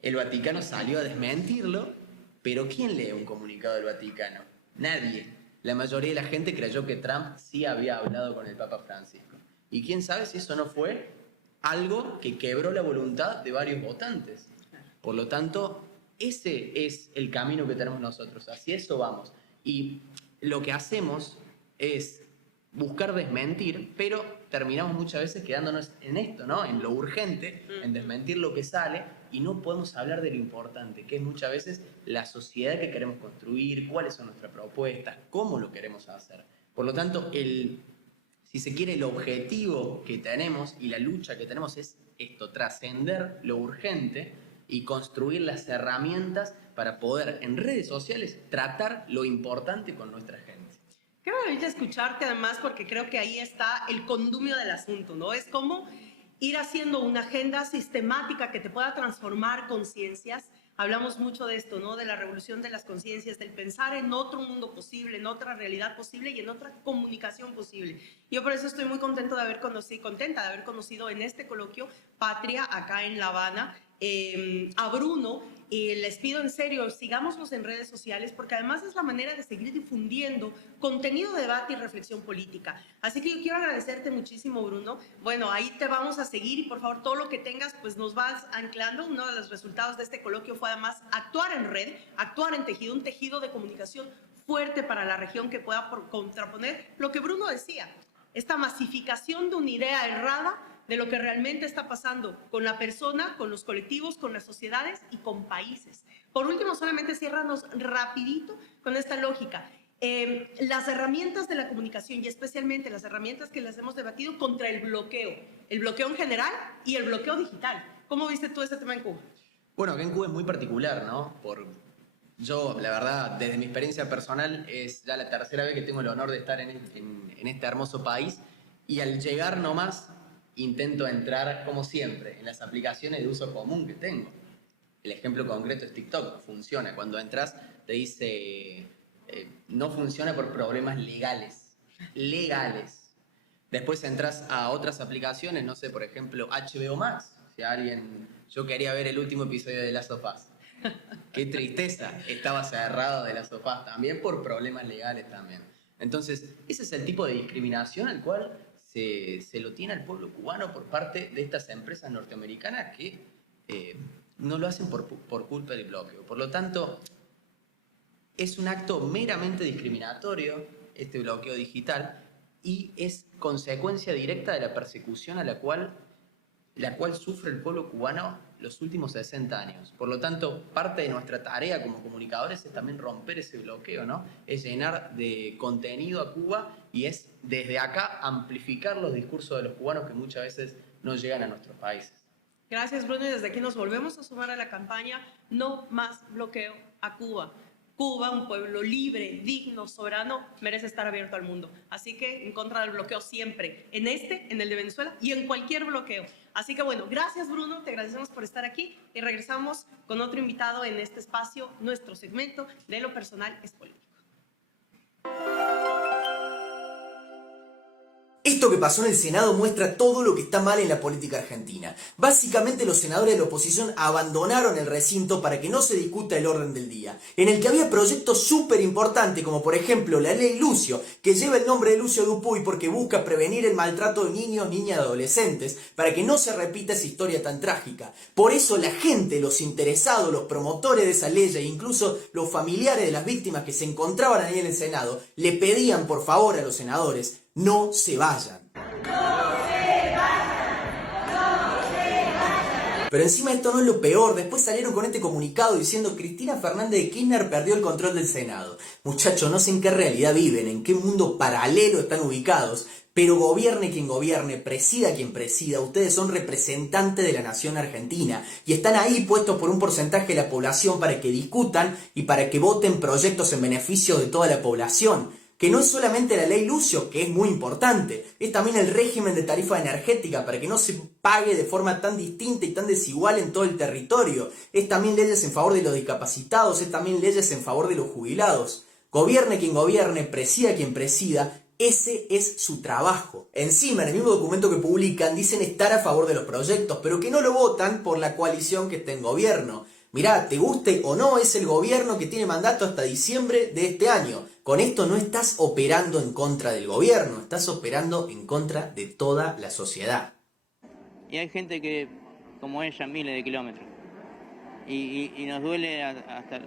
El Vaticano salió a desmentirlo, pero ¿quién lee un comunicado del Vaticano? Nadie. La mayoría de la gente creyó que Trump sí había hablado con el Papa Francisco. Y quién sabe si eso no fue algo que quebró la voluntad de varios votantes. Por lo tanto, ese es el camino que tenemos nosotros, hacia eso vamos. Y lo que hacemos es buscar desmentir, pero terminamos muchas veces quedándonos en esto, ¿no? En lo urgente, en desmentir lo que sale, y no podemos hablar de lo importante, que es muchas veces la sociedad que queremos construir, cuáles son nuestras propuestas, cómo lo queremos hacer. Por lo tanto, si se quiere, el objetivo que tenemos y la lucha que tenemos es esto, trascender lo urgente y construir las herramientas para poder en redes sociales tratar lo importante con nuestra gente. Qué maravilla escucharte además porque creo que ahí está el condumio del asunto, ¿no? Es como ir haciendo una agenda sistemática que te pueda transformar conciencias. Hablamos mucho de esto, ¿no? De la revolución de las conciencias, del pensar en otro mundo posible, en otra realidad posible y en otra comunicación posible. Yo por eso estoy muy contenta de haber conocido en este coloquio Patria, acá en La Habana, a Bruno. Y les pido en serio, sigámoslos en redes sociales porque además es la manera de seguir difundiendo contenido de debate y reflexión política. Así que yo quiero agradecerte muchísimo, Bruno. Bueno, ahí te vamos a seguir y por favor todo lo que tengas pues nos vas anclando. Uno de los resultados de este coloquio fue además actuar en red, actuar en tejido, un tejido de comunicación fuerte para la región que pueda contraponer lo que Bruno decía, esta masificación de una idea errada de lo que realmente está pasando con la persona, con los colectivos, con las sociedades y con países. Por último, solamente ciérranos rapidito con esta lógica. Las herramientas de la comunicación y especialmente las herramientas que las hemos debatido contra el bloqueo en general y el bloqueo digital. ¿Cómo viste tú este tema en Cuba? Bueno, acá en Cuba es muy particular, ¿no? Yo, la verdad, desde mi experiencia personal, es ya la tercera vez que tengo el honor de estar en este hermoso país y al llegar nomás intento entrar, como siempre, en las aplicaciones de uso común que tengo. El ejemplo concreto es TikTok, funciona. Cuando entras te dice... no funciona por problemas legales. Después entras a otras aplicaciones, no sé, por ejemplo, HBO Max. Yo quería ver el último episodio de Last of Us. Qué tristeza, estaba cerrado de Last of Us también por problemas legales también. Entonces, ese es el tipo de discriminación al cual se lo tiene al pueblo cubano por parte de estas empresas norteamericanas que no lo hacen por culpa del bloqueo. Por lo tanto, es un acto meramente discriminatorio, este bloqueo digital, y es consecuencia directa de la persecución a la cual sufre el pueblo cubano los últimos 60 años. Por lo tanto, parte de nuestra tarea como comunicadores es también romper ese bloqueo, ¿no? Es llenar de contenido a Cuba y es desde acá amplificar los discursos de los cubanos que muchas veces no llegan a nuestros países. Gracias, Bruno, y desde aquí nos volvemos a sumar a la campaña No más bloqueo a Cuba. Cuba, un pueblo libre, digno, soberano, merece estar abierto al mundo. Así que en contra del bloqueo siempre, en el de Venezuela y en cualquier bloqueo. Así que bueno, gracias Bruno, te agradecemos por estar aquí y regresamos con otro invitado en este espacio, nuestro segmento de Lo Personal es Político. Esto que pasó en el Senado muestra todo lo que está mal en la política argentina. Básicamente los senadores de la oposición abandonaron el recinto para que no se discuta el orden del día, en el que había proyectos súper importantes como por ejemplo la ley Lucio, que lleva el nombre de Lucio Dupuy porque busca prevenir el maltrato de niños, niñas y adolescentes para que no se repita esa historia tan trágica. Por eso la gente, los interesados, los promotores de esa ley e incluso los familiares de las víctimas que se encontraban ahí en el Senado le pedían por favor a los senadores: no se vayan. Pero encima esto no es lo peor, después salieron con este comunicado diciendo Cristina Fernández de Kirchner perdió el control del Senado. Muchachos, no sé en qué realidad viven, en qué mundo paralelo están ubicados, pero gobierne quien gobierne, presida quien presida, ustedes son representantes de la nación argentina y están ahí puestos por un porcentaje de la población para que discutan y para que voten proyectos en beneficio de toda la población. Que no es solamente la ley Lucio, que es muy importante, es también el régimen de tarifa energética para que no se pague de forma tan distinta y tan desigual en todo el territorio, es también leyes en favor de los discapacitados, es también leyes en favor de los jubilados. Gobierne quien gobierne, presida quien presida, ese es su trabajo. Encima, en el mismo documento que publican, dicen estar a favor de los proyectos, pero que no lo votan por la coalición que está en gobierno. Mirá, te guste o no, es el gobierno que tiene mandato hasta diciembre de este año. Con esto no estás operando en contra del gobierno, estás operando en contra de toda la sociedad. Y hay gente que, como ella, miles de kilómetros. Y nos duele hasta,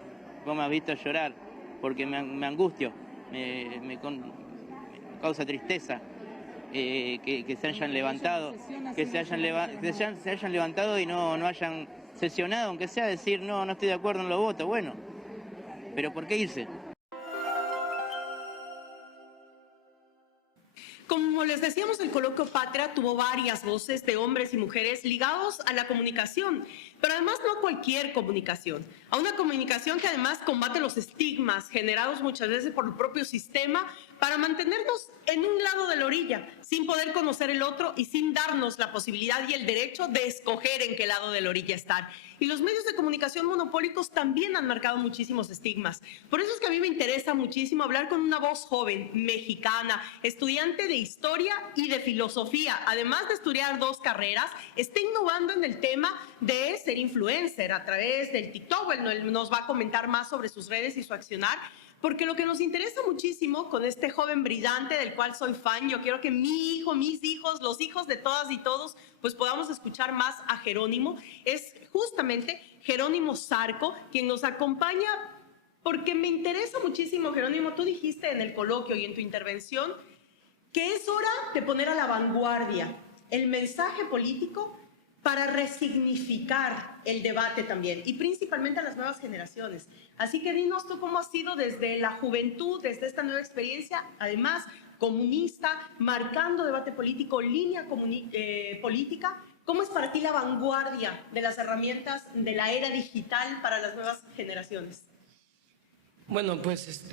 vos me has visto llorar, porque me angustio, me causa tristeza que se hayan levantado, se hayan levantado y no hayan sesionado, aunque sea decir no estoy de acuerdo, no lo voto, bueno, pero ¿por qué irse? Como les decíamos, el coloquio Patria tuvo varias voces de hombres y mujeres ligados a la comunicación, pero además no a cualquier comunicación, a una comunicación que además combate los estigmas generados muchas veces por el propio sistema para mantenernos en un lado de la orilla, sin poder conocer el otro y sin darnos la posibilidad y el derecho de escoger en qué lado de la orilla estar. Y los medios de comunicación monopólicos también han marcado muchísimos estigmas. Por eso es que a mí me interesa muchísimo hablar con una voz joven, mexicana, estudiante de historia y de filosofía. Además de estudiar 2 carreras, está innovando en el tema de ser influencer a través del TikTok. Bueno, él nos va a comentar más sobre sus redes y su accionar. Porque lo que nos interesa muchísimo con este joven brillante del cual soy fan, yo quiero que mi hijo, mis hijos, los hijos de todas y todos, pues podamos escuchar más a Jerónimo, es justamente Jerónimo Zarco, quien nos acompaña, porque me interesa muchísimo, Jerónimo, tú dijiste en el coloquio y en tu intervención que es hora de poner a la vanguardia el mensaje político para resignificar el debate también y principalmente a las nuevas generaciones. Así que dinos tú cómo ha sido desde la juventud, desde esta nueva experiencia, además comunista, marcando debate político, línea política. ¿Cómo es para ti la vanguardia de las herramientas de la era digital para las nuevas generaciones? Bueno, pues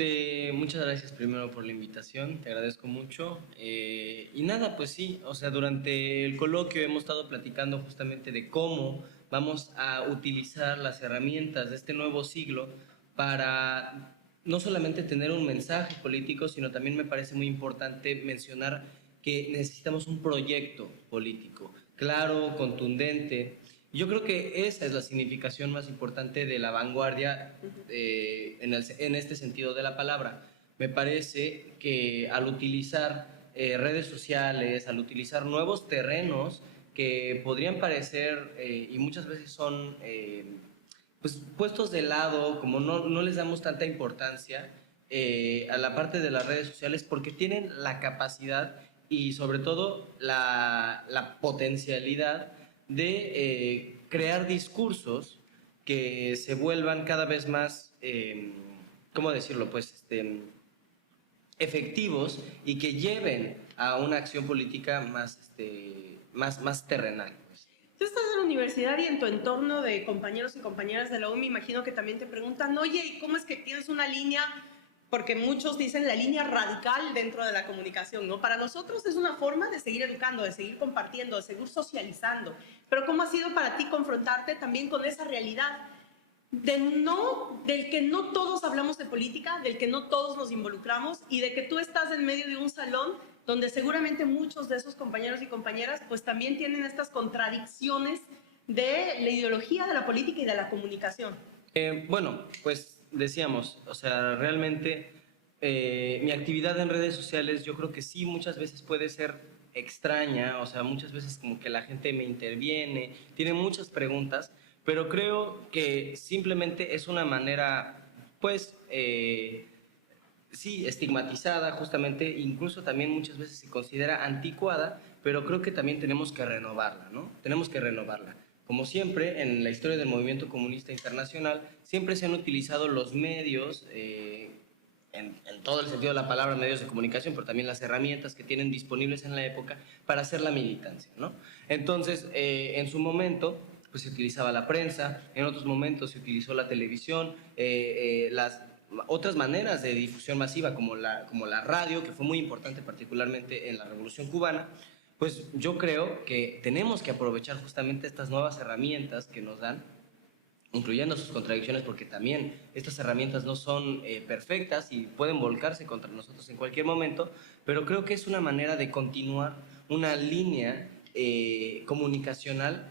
muchas gracias primero por la invitación, te agradezco mucho. Y nada, pues sí, o sea, durante el coloquio hemos estado platicando justamente de cómo vamos a utilizar las herramientas de este nuevo siglo para no solamente tener un mensaje político, sino también me parece muy importante mencionar que necesitamos un proyecto político claro, contundente. Yo creo que esa es la significación más importante de la vanguardia en este sentido de la palabra. Me parece que al utilizar redes sociales, al utilizar nuevos terrenos que podrían parecer y muchas veces son pues, puestos de lado, como no les damos tanta importancia a la parte de las redes sociales porque tienen la capacidad y sobre todo la potencialidad de crear discursos que se vuelvan cada vez más, ¿cómo decirlo? Pues efectivos y que lleven a una acción política más terrenal. Tú estás en la universidad y en tu entorno de compañeros y compañeras de la U, me imagino que también te preguntan, oye, ¿y cómo es que tienes una línea? Porque muchos dicen la línea radical dentro de la comunicación, ¿no? Para nosotros es una forma de seguir educando, de seguir compartiendo, de seguir socializando. Pero ¿cómo ha sido para ti confrontarte también con esa realidad del que no todos hablamos de política, del que no todos nos involucramos y de que tú estás en medio de un salón donde seguramente muchos de esos compañeros y compañeras pues también tienen estas contradicciones de la ideología de la política y de la comunicación? Bueno, pues decíamos, o sea, realmente mi actividad en redes sociales yo creo que sí muchas veces puede ser extraña, o sea, muchas veces como que la gente me interviene, tiene muchas preguntas, pero creo que simplemente es una manera, pues, sí, estigmatizada justamente, incluso también muchas veces se considera anticuada, pero creo que también tenemos que renovarla, ¿no? Tenemos que renovarla. Como siempre, en la historia del movimiento comunista internacional, siempre se han utilizado los medios, en todo el sentido de la palabra, medios de comunicación, pero también las herramientas que tienen disponibles en la época para hacer la militancia, ¿no? Entonces, en su momento, pues se utilizaba la prensa, en otros momentos se utilizó la televisión, las otras maneras de difusión masiva como la radio, que fue muy importante particularmente en la Revolución Cubana. Pues yo creo que tenemos que aprovechar justamente estas nuevas herramientas que nos dan, incluyendo sus contradicciones, porque también estas herramientas no son perfectas y pueden volcarse contra nosotros en cualquier momento, pero creo que es una manera de continuar una línea comunicacional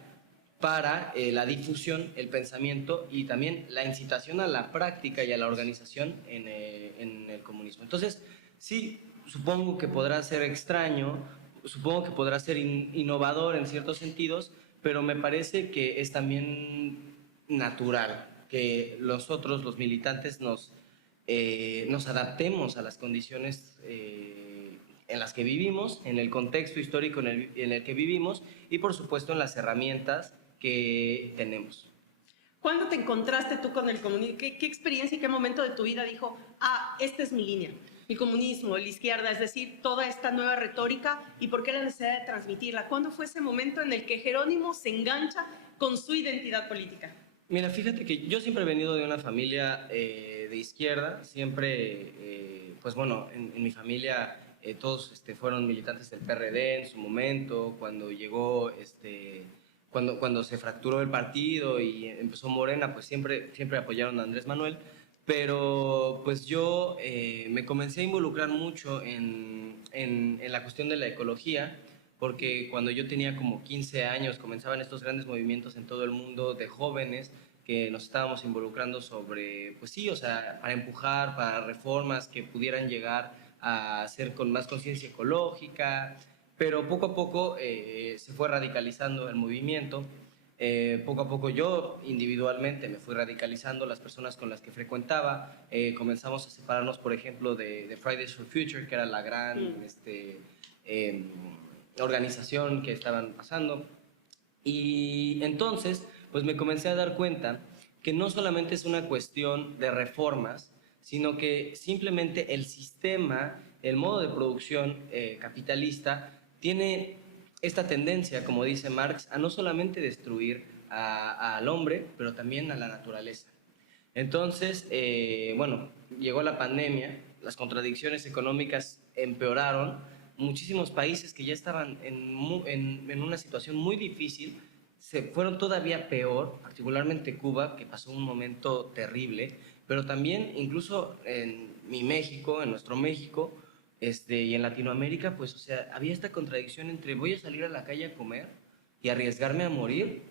para la difusión, el pensamiento y también la incitación a la práctica y a la organización en el comunismo. Entonces, sí, supongo que podrá ser extraño, supongo que podrá ser innovador en ciertos sentidos, pero me parece que es también natural que nosotros, los militantes, nos adaptemos a las condiciones en las que vivimos, en el contexto histórico en el que vivimos y, por supuesto, en las herramientas que tenemos. ¿Cuándo te encontraste tú con el comunismo? ¿Qué experiencia y qué momento de tu vida dijo, esta es mi línea? El comunismo, la izquierda, es decir, toda esta nueva retórica y por qué la necesidad de transmitirla. ¿Cuándo fue ese momento en el que Jerónimo se engancha con su identidad política? Mira, fíjate que yo siempre he venido de una familia de izquierda, siempre, pues bueno, en mi familia todos fueron militantes del PRD en su momento, cuando llegó, cuando se fracturó el partido y empezó Morena, pues siempre apoyaron a Andrés Manuel. Pero pues yo me comencé a involucrar mucho en la cuestión de la ecología, porque cuando yo tenía como 15 años comenzaban estos grandes movimientos en todo el mundo de jóvenes que nos estábamos involucrando sobre, pues sí, o sea, para empujar, para reformas que pudieran llegar a hacer con más conciencia ecológica, pero poco a poco se fue radicalizando el movimiento. Poco a poco yo individualmente me fui radicalizando, las personas con las que frecuentaba, comenzamos a separarnos, por ejemplo, de Fridays for Future, que era la gran organización que estaban pasando. Y entonces, pues me comencé a dar cuenta que no solamente es una cuestión de reformas, sino que simplemente el sistema, el modo de producción capitalista, tiene esta tendencia, como dice Marx, a no solamente destruir al hombre, pero también a la naturaleza. Entonces, bueno, llegó la pandemia, las contradicciones económicas empeoraron, muchísimos países que ya estaban en una situación muy difícil se fueron todavía peor, particularmente Cuba, que pasó un momento terrible, pero también incluso en mi México, en nuestro México, y en Latinoamérica, pues, o sea, había esta contradicción entre voy a salir a la calle a comer y arriesgarme a morir.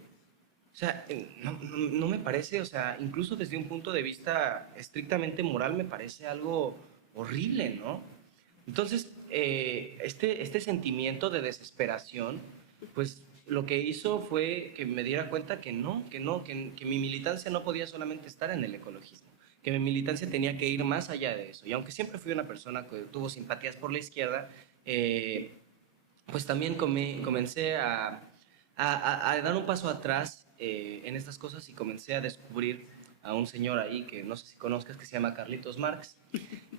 O sea, no me parece, o sea, incluso desde un punto de vista estrictamente moral me parece algo horrible, ¿no? Entonces, este sentimiento de desesperación, pues lo que hizo fue que me diera cuenta que mi militancia no podía solamente estar en el ecologismo, que mi militancia tenía que ir más allá de eso. Y aunque siempre fui una persona que tuvo simpatías por la izquierda, pues también comencé a dar un paso atrás en estas cosas y comencé a descubrir a un señor ahí que no sé si conozcas, que se llama Carlitos Marx,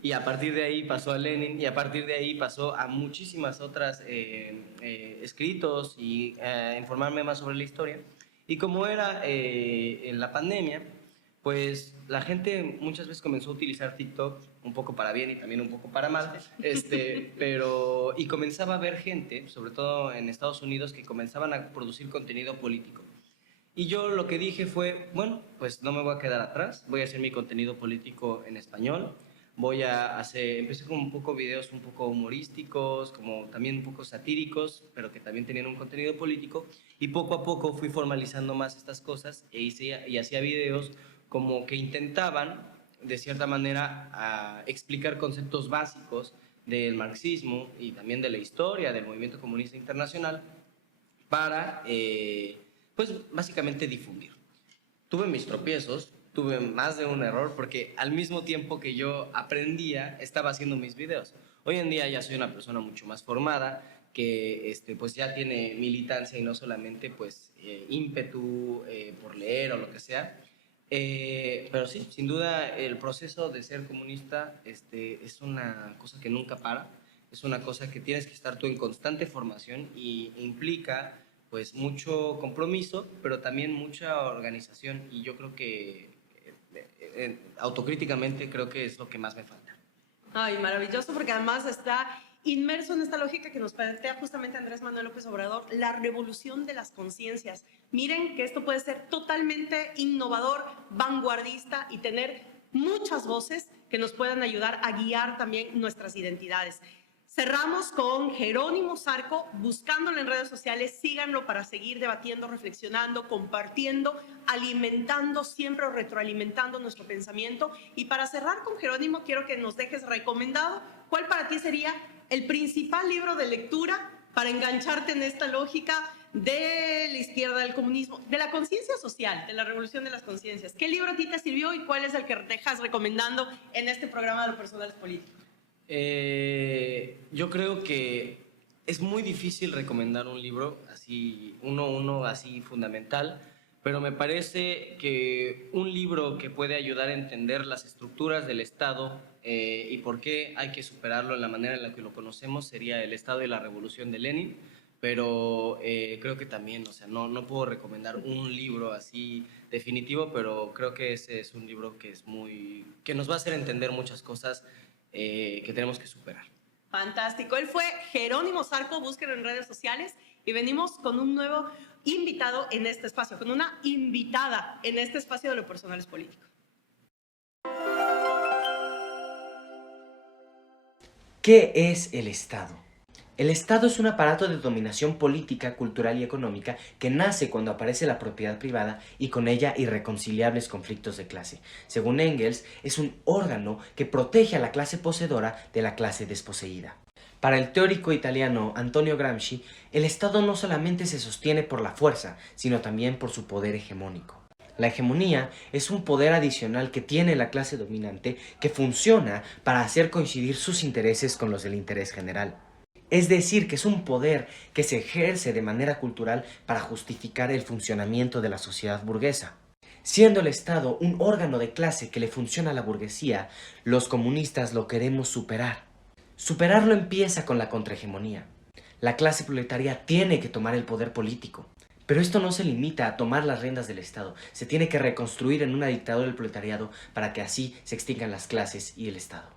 y a partir de ahí pasó a Lenin, y a partir de ahí pasó a muchísimas otras escritos y informarme más sobre la historia. Y como era en la pandemia, pues la gente muchas veces comenzó a utilizar TikTok, un poco para bien y también un poco para mal, y comenzaba a ver gente, sobre todo en Estados Unidos, que comenzaban a producir contenido político. Y yo lo que dije fue, bueno, pues no me voy a quedar atrás, voy a hacer mi contenido político en español, empecé con un poco videos un poco humorísticos, como también un poco satíricos, pero que también tenían un contenido político, y poco a poco fui formalizando más estas cosas y hacía videos como que intentaban, de cierta manera, explicar conceptos básicos del marxismo y también de la historia del movimiento comunista internacional para pues básicamente difundir. Tuve mis tropiezos, tuve más de un error, porque al mismo tiempo que yo aprendía, estaba haciendo mis videos. Hoy en día ya soy una persona mucho más formada, que pues ya tiene militancia y no solamente pues ímpetu por leer o lo que sea. Pero sí, sin duda el proceso de ser comunista es una cosa que nunca para, es una cosa que tienes que estar tú en constante formación y implica pues mucho compromiso, pero también mucha organización, y yo creo que autocríticamente creo que es lo que más me falta. Ay, maravilloso, porque además está inmerso en esta lógica que nos plantea justamente Andrés Manuel López Obrador, la revolución de las conciencias. Miren que esto puede ser totalmente innovador, vanguardista y tener muchas voces que nos puedan ayudar a guiar también nuestras identidades. Cerramos con Jerónimo Zarco, buscándolo en redes sociales, síganlo para seguir debatiendo, reflexionando, compartiendo, alimentando siempre o retroalimentando nuestro pensamiento. Y para cerrar con Jerónimo, quiero que nos dejes recomendado cuál para ti sería el principal libro de lectura para engancharte en esta lógica de la izquierda, del comunismo, de la conciencia social, de la revolución de las conciencias. ¿Qué libro a ti te sirvió y cuál es el que dejas recomendando en este programa de los personales políticos? Yo creo que es muy difícil recomendar un libro así, uno así fundamental, pero me parece que un libro que puede ayudar a entender las estructuras del Estado y por qué hay que superarlo en la manera en la que lo conocemos sería El Estado y la Revolución de Lenin, pero creo que también, o sea, no puedo recomendar un libro así definitivo, pero creo que ese es un libro que nos va a hacer entender muchas cosas que tenemos que superar. Fantástico. Él fue Jerónimo Zarco, búsquenlo en redes sociales, y venimos con un nuevo invitado en este espacio, con una invitada en este espacio de Lo Personal es Político. ¿Qué es el Estado? El Estado es un aparato de dominación política, cultural y económica que nace cuando aparece la propiedad privada y con ella irreconciliables conflictos de clase. Según Engels, es un órgano que protege a la clase poseedora de la clase desposeída. Para el teórico italiano Antonio Gramsci, el Estado no solamente se sostiene por la fuerza, sino también por su poder hegemónico. La hegemonía es un poder adicional que tiene la clase dominante que funciona para hacer coincidir sus intereses con los del interés general. Es decir, que es un poder que se ejerce de manera cultural para justificar el funcionamiento de la sociedad burguesa. Siendo el Estado un órgano de clase que le funciona a la burguesía, los comunistas lo queremos superar. Superarlo empieza con la contrahegemonía. La clase proletaria tiene que tomar el poder político. Pero esto no se limita a tomar las riendas del Estado. Se tiene que reconstruir en una dictadura del proletariado para que así se extingan las clases y el Estado.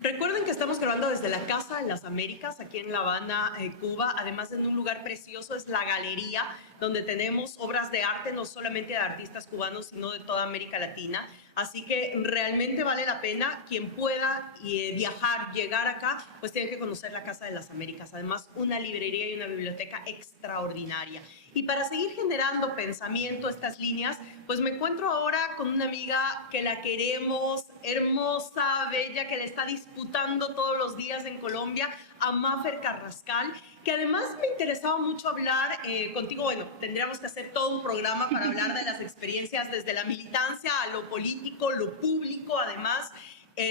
Recuerden que estamos grabando desde la Casa de las Américas, aquí en La Habana, Cuba. Además, en un lugar precioso, es la galería, donde tenemos obras de arte, no solamente de artistas cubanos, sino de toda América Latina. Así que realmente vale la pena. Quien pueda viajar, llegar acá, pues tiene que conocer la Casa de las Américas. Además, una librería y una biblioteca extraordinaria. Y para seguir generando pensamiento, estas líneas, pues me encuentro ahora con una amiga que la queremos, hermosa, bella, que le está disputando todos los días en Colombia, a Mafer Carrascal, que además me interesaba mucho hablar contigo. Bueno, tendríamos que hacer todo un programa para hablar de las experiencias desde la militancia a lo político, lo público, además,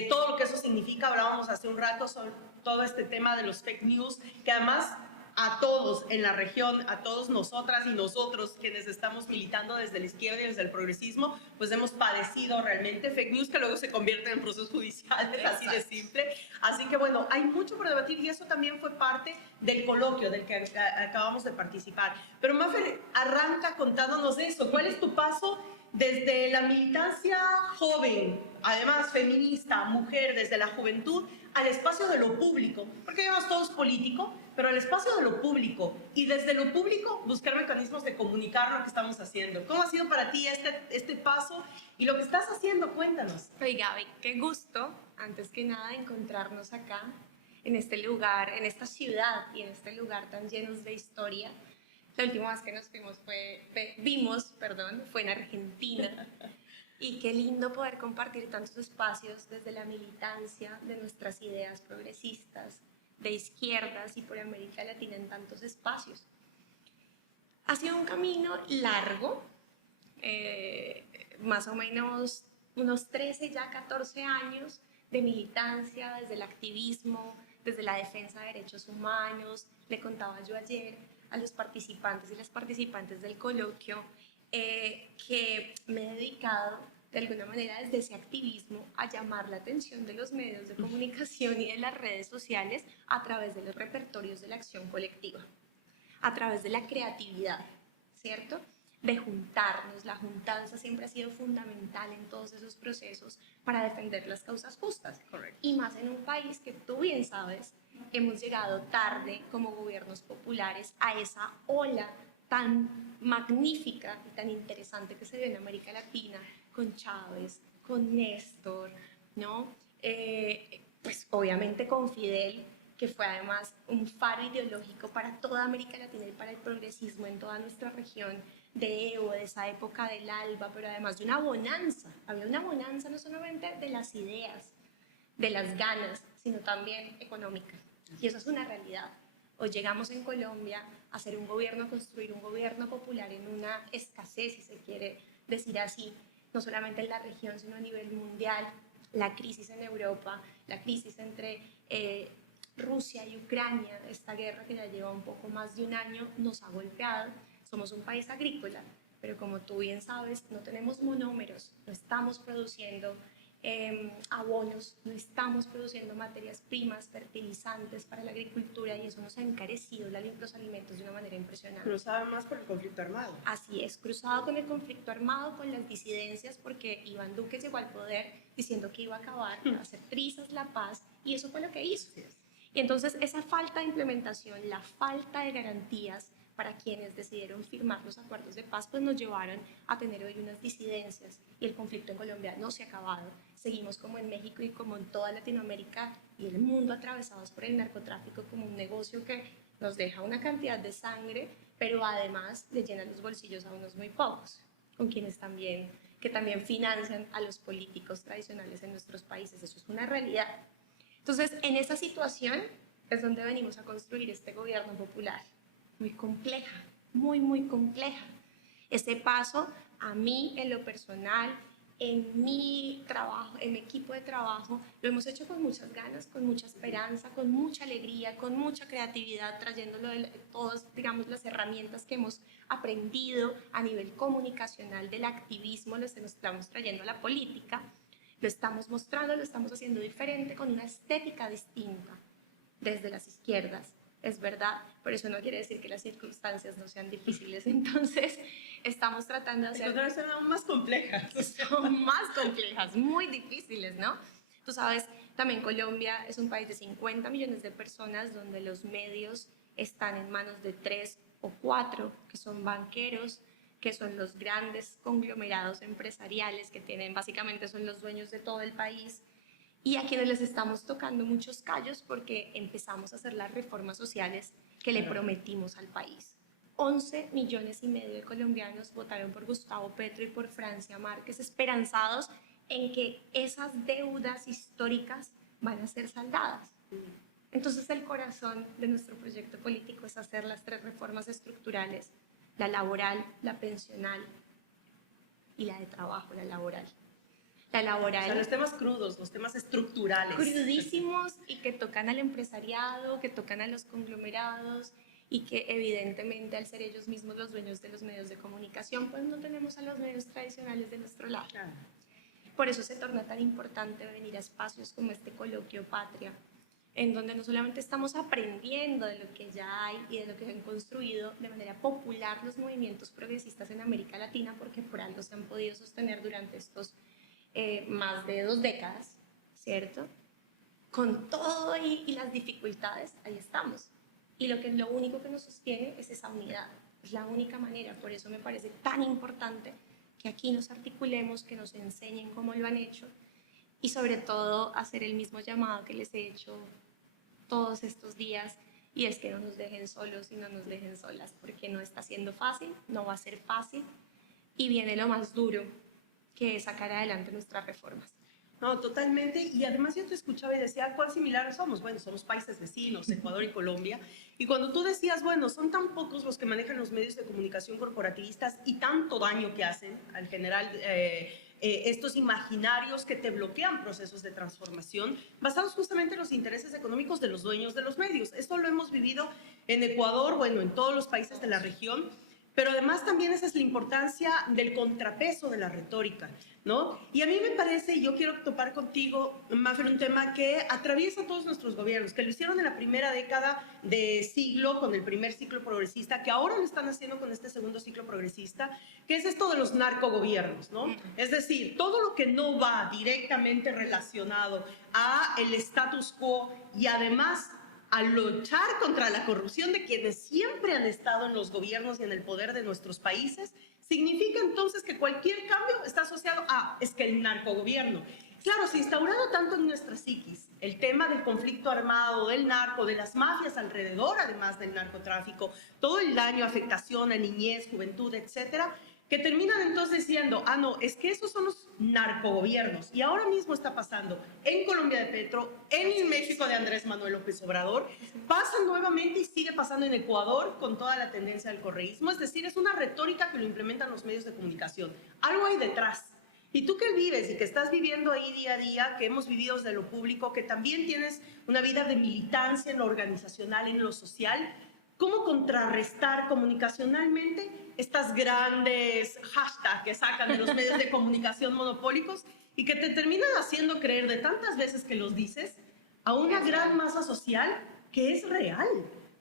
todo lo que eso significa. Hablábamos hace un rato sobre todo este tema de los fake news, que además a todos en la región, a todos nosotras y nosotros quienes estamos militando desde la izquierda y desde el progresismo, pues hemos padecido realmente fake news que luego se convierten en procesos judiciales, así de simple. Así que bueno, hay mucho por debatir y eso también fue parte del coloquio del que acabamos de participar. Pero Mafer, arranca contándonos eso. ¿Cuál es tu paso desde la militancia joven, además feminista, mujer, desde la juventud, al espacio de lo público? Porque digamos, todo es político, pero al espacio de lo público, y desde lo público buscar mecanismos de comunicar lo que estamos haciendo. ¿Cómo ha sido para ti este paso y lo que estás haciendo? Cuéntanos. Oiga, qué gusto, antes que nada, encontrarnos acá, en este lugar, en esta ciudad y en este lugar tan llenos de historia. La última vez que nos vimos fue en Argentina. Y qué lindo poder compartir tantos espacios desde la militancia de nuestras ideas progresistas, de izquierdas y por América Latina en tantos espacios. Ha sido un camino largo, más o menos unos 13, ya 14 años de militancia, desde el activismo, desde la defensa de derechos humanos. Le contaba yo ayer a los participantes y las participantes del coloquio que me he dedicado de alguna manera desde ese activismo a llamar la atención de los medios de comunicación y de las redes sociales a través de los repertorios de la acción colectiva, a través de la creatividad, ¿cierto? De juntarnos. La juntanza siempre ha sido fundamental en todos esos procesos para defender las causas justas. Correcto. Y más en un país que tú bien sabes, hemos llegado tarde como gobiernos populares a esa ola tan magnífica y tan interesante que se dio en América Latina, con Chávez, con Néstor, ¿no? Pues obviamente con Fidel, que fue además un faro ideológico para toda América Latina y para el progresismo en toda nuestra región, de Evo, de esa época del ALBA, pero además de una bonanza. Había una bonanza no solamente de las ideas, de las ganas, sino también económica. Y eso es una realidad. Hoy llegamos en Colombia a hacer un gobierno, a construir un gobierno popular en una escasez, si se quiere decir así, no solamente en la región, sino a nivel mundial. La crisis en Europa, la crisis entre Rusia y Ucrania, esta guerra que ya lleva un poco más de un año, nos ha golpeado. Somos un país agrícola, pero como tú bien sabes, no tenemos monómeros, no estamos produciendo abonos, no estamos produciendo materias primas, fertilizantes para la agricultura, y eso nos ha encarecido los alimentos de una manera impresionante. Cruzado más por el conflicto armado. Así es, cruzado con el conflicto armado, con las disidencias, porque Iván Duque llegó al poder diciendo que iba a acabar, a hacer trizas la paz, y eso fue lo que hizo. Y entonces esa falta de implementación, la falta de garantías para quienes decidieron firmar los acuerdos de paz, pues nos llevaron a tener hoy unas disidencias, y el conflicto en Colombia no se ha acabado. Seguimos como en México y como en toda Latinoamérica y el mundo atravesados por el narcotráfico como un negocio que nos deja una cantidad de sangre, pero además le llena los bolsillos a unos muy pocos, con quienes también financian a los políticos tradicionales en nuestros países. Eso es una realidad. Entonces, en esa situación es donde venimos a construir este gobierno popular. Muy compleja, muy, muy compleja. Ese paso, a mí en lo personal, en mi trabajo, en mi equipo de trabajo, lo hemos hecho con muchas ganas, con mucha esperanza, con mucha alegría, con mucha creatividad, trayéndolo de todas, digamos, las herramientas que hemos aprendido a nivel comunicacional del activismo, los estamos trayendo a la política, lo estamos mostrando, lo estamos haciendo diferente, con una estética distinta desde las izquierdas. Es verdad, pero eso no quiere decir que las circunstancias no sean difíciles. Entonces, estamos tratando de hacer... Son aún más complejas. Son más complejas, muy difíciles, ¿no? Tú sabes, también Colombia es un país de 50 millones de personas donde los medios están en manos de 3 o 4, que son banqueros, que son los grandes conglomerados empresariales que tienen, básicamente son los dueños de todo el país, y a quienes les estamos tocando muchos callos porque empezamos a hacer las reformas sociales que le prometimos al país. 11 millones y medio de colombianos votaron por Gustavo Petro y por Francia Márquez, esperanzados en que esas deudas históricas van a ser saldadas. Entonces el corazón de nuestro proyecto político es hacer las 3 reformas estructurales: la laboral, la pensional y la de trabajo, la laboral. La laboral. O sea, los temas crudos, los temas estructurales. Crudísimos y que tocan al empresariado, que tocan a los conglomerados y que evidentemente al ser ellos mismos los dueños de los medios de comunicación, pues no tenemos a los medios tradicionales de nuestro lado. Claro. Por eso se torna tan importante venir a espacios como este Coloquio Patria, en donde no solamente estamos aprendiendo de lo que ya hay y de lo que se han construido de manera popular los movimientos progresistas en América Latina, porque por algo se han podido sostener durante estos más de 2 décadas, ¿cierto? Con todo y las dificultades, ahí estamos. Y lo único que nos sostiene es esa unidad, es la única manera. Por eso me parece tan importante que aquí nos articulemos, que nos enseñen cómo lo han hecho y sobre todo hacer el mismo llamado que les he hecho todos estos días, y es que no nos dejen solos y no nos dejen solas, porque no está siendo fácil, no va a ser fácil y viene lo más duro, que es sacar adelante nuestras reformas. No, totalmente. Y además yo te escuchaba y decía, ¿cuál similar somos? Bueno, somos países vecinos, Ecuador y Colombia. Y cuando tú decías, bueno, son tan pocos los que manejan los medios de comunicación corporativistas y tanto daño que hacen, al general, estos imaginarios que te bloquean procesos de transformación basados justamente en los intereses económicos de los dueños de los medios. Esto lo hemos vivido en Ecuador, bueno, en todos los países de la región. Pero además también esa es la importancia del contrapeso de la retórica, ¿no? Y a mí me parece, y yo quiero topar contigo, Mafer, un tema que atraviesa todos nuestros gobiernos, que lo hicieron en la primera década de siglo, con el primer ciclo progresista, que ahora lo están haciendo con este segundo ciclo progresista, que es esto de los narcogobiernos, ¿no? Es decir, todo lo que no va directamente relacionado a el status quo y además a luchar contra la corrupción de quienes siempre han estado en los gobiernos y en el poder de nuestros países, significa entonces que cualquier cambio está asociado a, es que el narcogobierno. Claro, se ha instaurado tanto en nuestra psiquis el tema del conflicto armado, del narco, de las mafias alrededor, además del narcotráfico, todo el daño, afectación a niñez, juventud, etcétera, que terminan entonces diciendo, ah, no, es que esos son los narcogobiernos. Y ahora mismo está pasando en Colombia de Petro, en México de Andrés Manuel López Obrador, pasa nuevamente y sigue pasando en Ecuador con toda la tendencia del correísmo. Es decir, es una retórica que lo implementan los medios de comunicación. Algo hay detrás. Y tú que vives y que estás viviendo ahí día a día, que hemos vivido desde lo público, que también tienes una vida de militancia en lo organizacional, en lo social, ¿cómo contrarrestar comunicacionalmente estas grandes hashtags que sacan de los medios de comunicación monopólicos y que te terminan haciendo creer de tantas veces que los dices a una gran masa social que es real?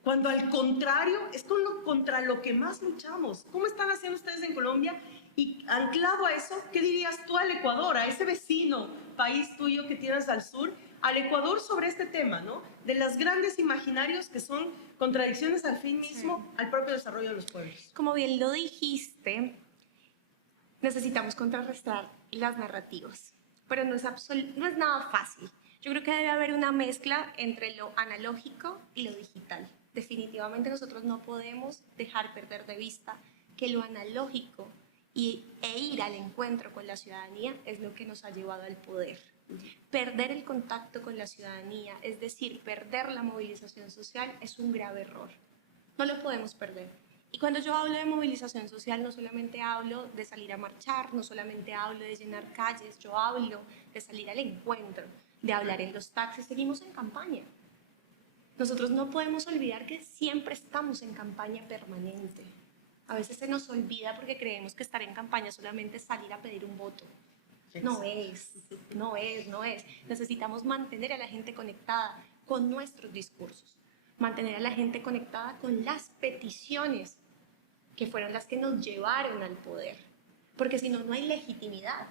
Cuando al contrario es contra lo que más luchamos. ¿Cómo están haciendo ustedes en Colombia? Y anclado a eso, ¿qué dirías tú al Ecuador, a ese vecino país tuyo que tienes al sur, al Ecuador sobre este tema, ¿no? De los grandes imaginarios que son contradicciones al fin mismo, al propio desarrollo de los pueblos. Como bien lo dijiste, necesitamos contrarrestar las narrativas, pero no es nada fácil. Yo creo que debe haber una mezcla entre lo analógico y lo digital. Definitivamente nosotros no podemos dejar perder de vista que lo analógico e ir al encuentro con la ciudadanía es lo que nos ha llevado al poder. Perder el contacto con la ciudadanía, es decir, perder la movilización social, es un grave error. No lo podemos perder. Y cuando yo hablo de movilización social, no solamente hablo de salir a marchar, no solamente hablo de llenar calles, yo hablo de salir al encuentro, de hablar en los taxis. Seguimos en campaña. Nosotros no podemos olvidar que siempre estamos en campaña permanente. A veces se nos olvida porque creemos que estar en campaña solamente es salir a pedir un voto. No es. Necesitamos mantener a la gente conectada con nuestros discursos, mantener a la gente conectada con las peticiones que fueron las que nos llevaron al poder, porque si no, no hay legitimidad.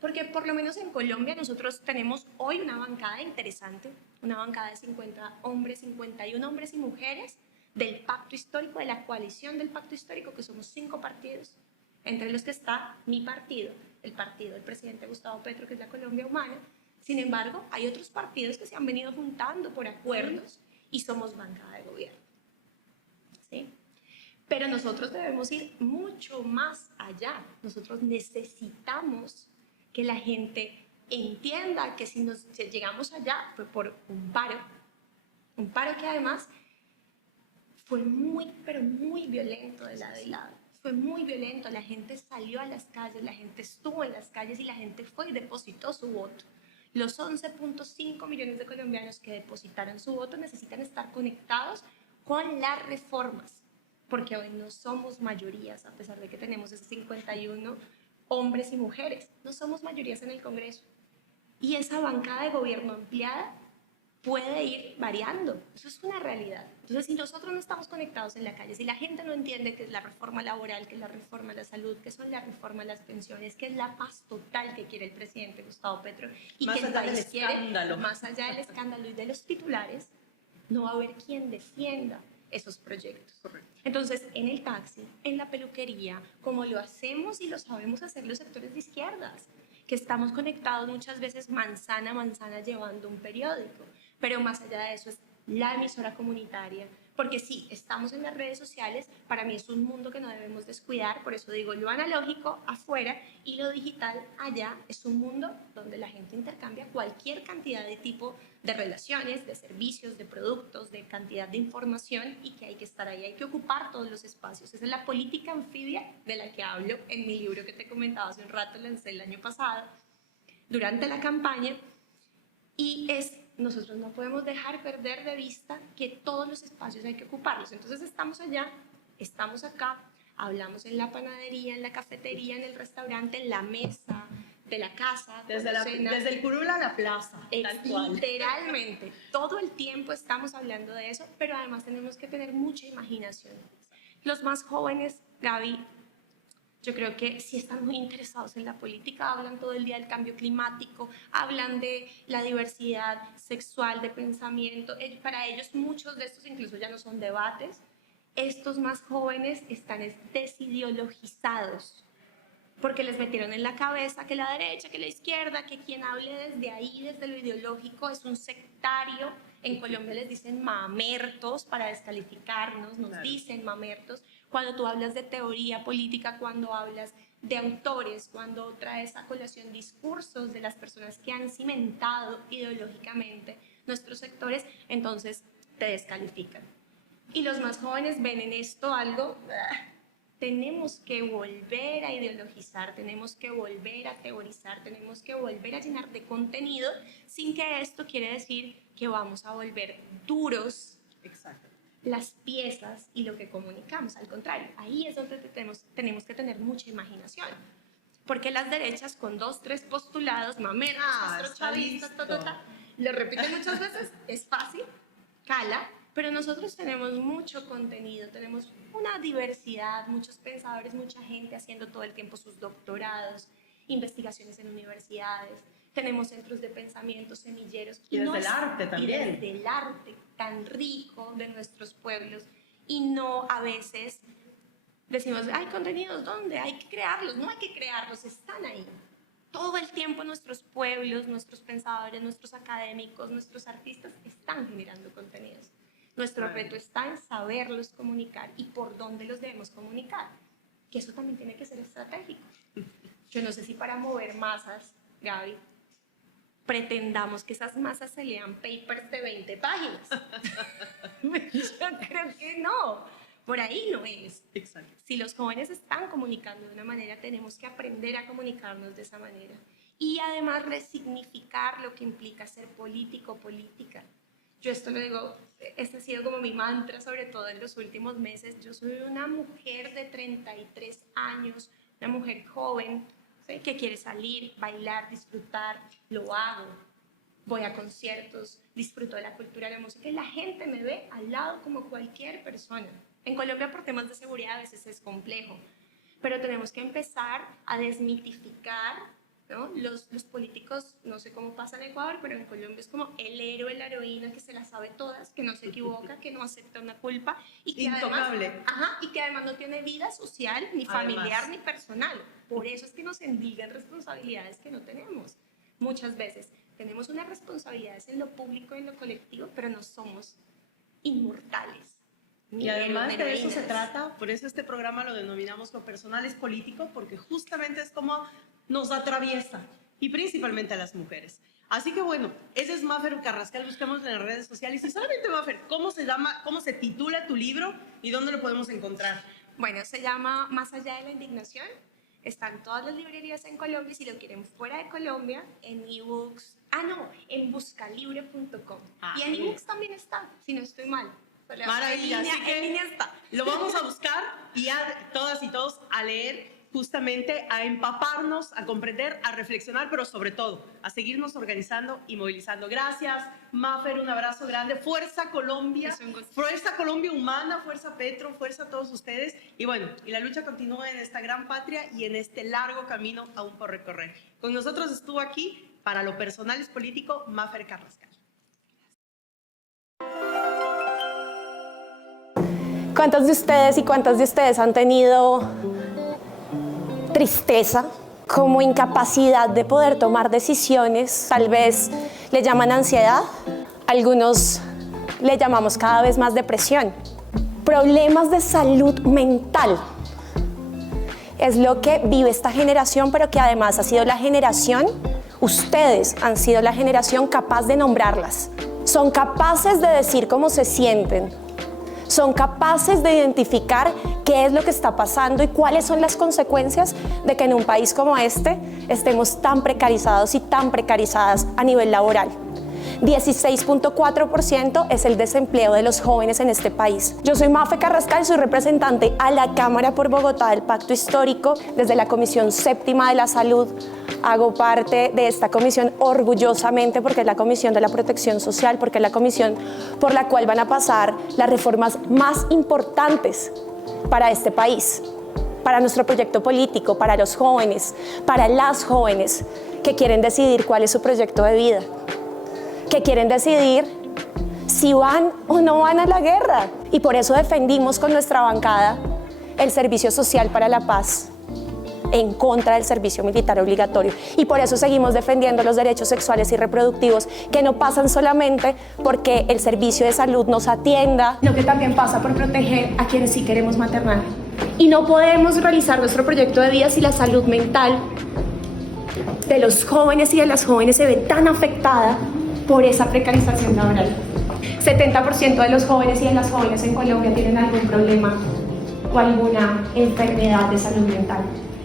Porque por lo menos en Colombia nosotros tenemos hoy una bancada interesante, una bancada de 50 hombres, 51 hombres y mujeres del pacto histórico, de la coalición del pacto histórico, que somos 5 partidos, entre los que está mi partido, el partido del presidente Gustavo Petro, que es la Colombia Humana. Sin embargo, hay otros partidos que se han venido juntando por acuerdos y somos bancada de gobierno. ¿Sí? Pero nosotros debemos ir mucho más allá. Nosotros necesitamos que la gente entienda que si llegamos allá fue por un paro que además fue muy, pero muy violento de lado y lado. Fue muy violento, la gente salió a las calles, la gente estuvo en las calles y la gente fue y depositó su voto. Los 11.5 millones de colombianos que depositaron su voto necesitan estar conectados con las reformas, porque hoy no somos mayorías, a pesar de que tenemos esos 51 hombres y mujeres, no somos mayorías en el Congreso. Y esa bancada de gobierno ampliada puede ir variando, eso es una realidad. Entonces, si nosotros no estamos conectados en la calle, si la gente no entiende qué es la reforma laboral, qué es la reforma a la salud, qué son la reforma a las pensiones, qué es la paz total que quiere el presidente Gustavo Petro y más que el allá del país quiere, escándalo. más allá del escándalo y de los titulares, no va a haber quien defienda esos proyectos. Correcto. Entonces, en el taxi, en la peluquería, como lo hacemos y lo sabemos hacer los sectores de izquierdas, que estamos conectados muchas veces manzana a manzana llevando un periódico, pero más allá de eso es la emisora comunitaria, porque sí, estamos en las redes sociales, para mí es un mundo que no debemos descuidar, por eso digo, lo analógico afuera y lo digital allá es un mundo donde la gente intercambia cualquier cantidad de tipo de relaciones, de servicios, de productos, de cantidad de información y que hay que estar ahí, hay que ocupar todos los espacios. Esa es la política anfibia de la que hablo en mi libro que te comentaba hace un rato, lancé el año pasado, durante la campaña, y nosotros no podemos dejar perder de vista que todos los espacios hay que ocuparlos. Entonces estamos allá, estamos acá, hablamos en la panadería, en la cafetería, en el restaurante, en la mesa de la casa, Desde el curul a la plaza, tal cual. Literalmente, todo el tiempo estamos hablando de eso, pero además tenemos que tener mucha imaginación. Los más jóvenes, Gaby, yo creo que sí están muy interesados en la política, hablan todo el día del cambio climático, hablan de la diversidad sexual, de pensamiento. Para ellos muchos de estos incluso ya no son debates. Estos más jóvenes están desideologizados porque les metieron en la cabeza que la derecha, que la izquierda, que quien hable desde ahí, desde lo ideológico, es un sectario. En Colombia les dicen mamertos para descalificarnos, nos dicen mamertos. Cuando tú hablas de teoría política, cuando hablas de autores, cuando traes a colación discursos de las personas que han cimentado ideológicamente nuestros sectores, entonces te descalifican. Y los más jóvenes ven en esto algo, tenemos que volver a ideologizar, tenemos que volver a teorizar, tenemos que volver a llenar de contenido, sin que esto quiere decir que vamos a volver duros. Exacto. Las piezas y lo que comunicamos, al contrario, ahí es donde tenemos que tener mucha imaginación, porque las derechas con 2, 3 postulados, mamertos, castrochavistas, lo repiten muchas veces, es fácil, cala, pero nosotros tenemos mucho contenido, tenemos una diversidad, muchos pensadores, mucha gente haciendo todo el tiempo sus doctorados, investigaciones en universidades, tenemos centros de pensamiento, semilleros. Y desde el arte también. Y desde el arte tan rico de nuestros pueblos. Y no a veces decimos, hay contenidos, ¿dónde? Hay que crearlos. No hay que crearlos, están ahí. Todo el tiempo nuestros pueblos, nuestros pensadores, nuestros académicos, nuestros artistas están generando contenidos. Nuestro reto está en saberlos comunicar y por dónde los debemos comunicar. Que eso también tiene que ser estratégico. Yo no sé si para mover masas, Gaby, pretendamos que esas masas se lean papers de 20 páginas. Yo creo que no, Por ahí no es. Exacto. Si los jóvenes están comunicando de una manera, tenemos que aprender a comunicarnos de esa manera. Y además resignificar lo que implica ser político o política. Yo esto lo digo, este ha sido como mi mantra, sobre todo en los últimos meses. Yo soy una mujer de 33 años, una mujer joven, ¿sí?, que quiere salir, bailar, disfrutar. Lo hago. Voy a conciertos, disfruto de la cultura, de la música y la gente me ve al lado como cualquier persona. En Colombia por temas de seguridad a veces es complejo, pero tenemos que empezar a desmitificar, ¿no? Los políticos, no sé cómo pasa en Ecuador, pero en Colombia es como el héroe, la heroína que se la sabe todas, que no se equivoca, que no acepta una culpa y que además no tiene vida social, ni familiar, ni personal. Por eso es que nos endilgan responsabilidades que no tenemos. Muchas veces tenemos unas responsabilidades en lo público y en lo colectivo, pero no somos inmortales. Y además de eso se trata, por eso este programa lo denominamos Lo Personal es Político, porque justamente es como nos atraviesa, y principalmente a las mujeres. Así que bueno, ese es Mafer Carrascal, buscamos en las redes sociales. Y solamente Mafer, ¿cómo se llama, cómo se titula tu libro y dónde lo podemos encontrar? Bueno, se llama Más allá de la indignación. Están todas las librerías en Colombia. Si lo quieren fuera de Colombia, en ebooks, en buscalibre.com. Y en ebooks también está, si no estoy mal. Maravilla, en línea está. Lo vamos a buscar y a todas y todos a leer, justamente a empaparnos, a comprender, a reflexionar, pero sobre todo a seguirnos organizando y movilizando. Gracias, Mafer, un abrazo grande. Fuerza Colombia, fuerza Colombia humana, fuerza Petro, fuerza a todos ustedes. Y bueno, y la lucha continúa en esta gran patria y en este largo camino aún por recorrer. Con nosotros estuvo aquí, para Lo Personal es Político, Mafer Carrascal. ¿Cuántos de ustedes y cuántas de ustedes han tenido tristeza, como incapacidad de poder tomar decisiones? Tal vez le llaman ansiedad, algunos le llamamos cada vez más depresión. Problemas de salud mental es lo que vive esta generación, pero que además ha sido la generación, ustedes han sido la generación capaz de nombrarlas. Son capaces de decir cómo se sienten. Son capaces de identificar qué es lo que está pasando y cuáles son las consecuencias de que en un país como este estemos tan precarizados y tan precarizadas a nivel laboral. 16.4% es el desempleo de los jóvenes en este país. Yo soy Mafe Carrascal, soy representante a la Cámara por Bogotá del Pacto Histórico desde la Comisión Séptima de la Salud. Hago parte de esta comisión orgullosamente porque es la Comisión de la Protección Social, porque es la comisión por la cual van a pasar las reformas más importantes para este país, para nuestro proyecto político, para los jóvenes, para las jóvenes que quieren decidir cuál es su proyecto de vida, que quieren decidir si van o no van a la guerra. Y por eso defendimos con nuestra bancada el Servicio Social para la Paz en contra del servicio militar obligatorio. Y por eso seguimos defendiendo los derechos sexuales y reproductivos, que no pasan solamente porque el servicio de salud nos atienda, sino que también pasa por proteger a quienes sí queremos maternar. Y no podemos realizar nuestro proyecto de vida si la salud mental de los jóvenes y de las jóvenes se ve tan afectada por esa precarización laboral. 70% de los jóvenes y de las jóvenes en Colombia tienen algún problema o alguna enfermedad de salud mental.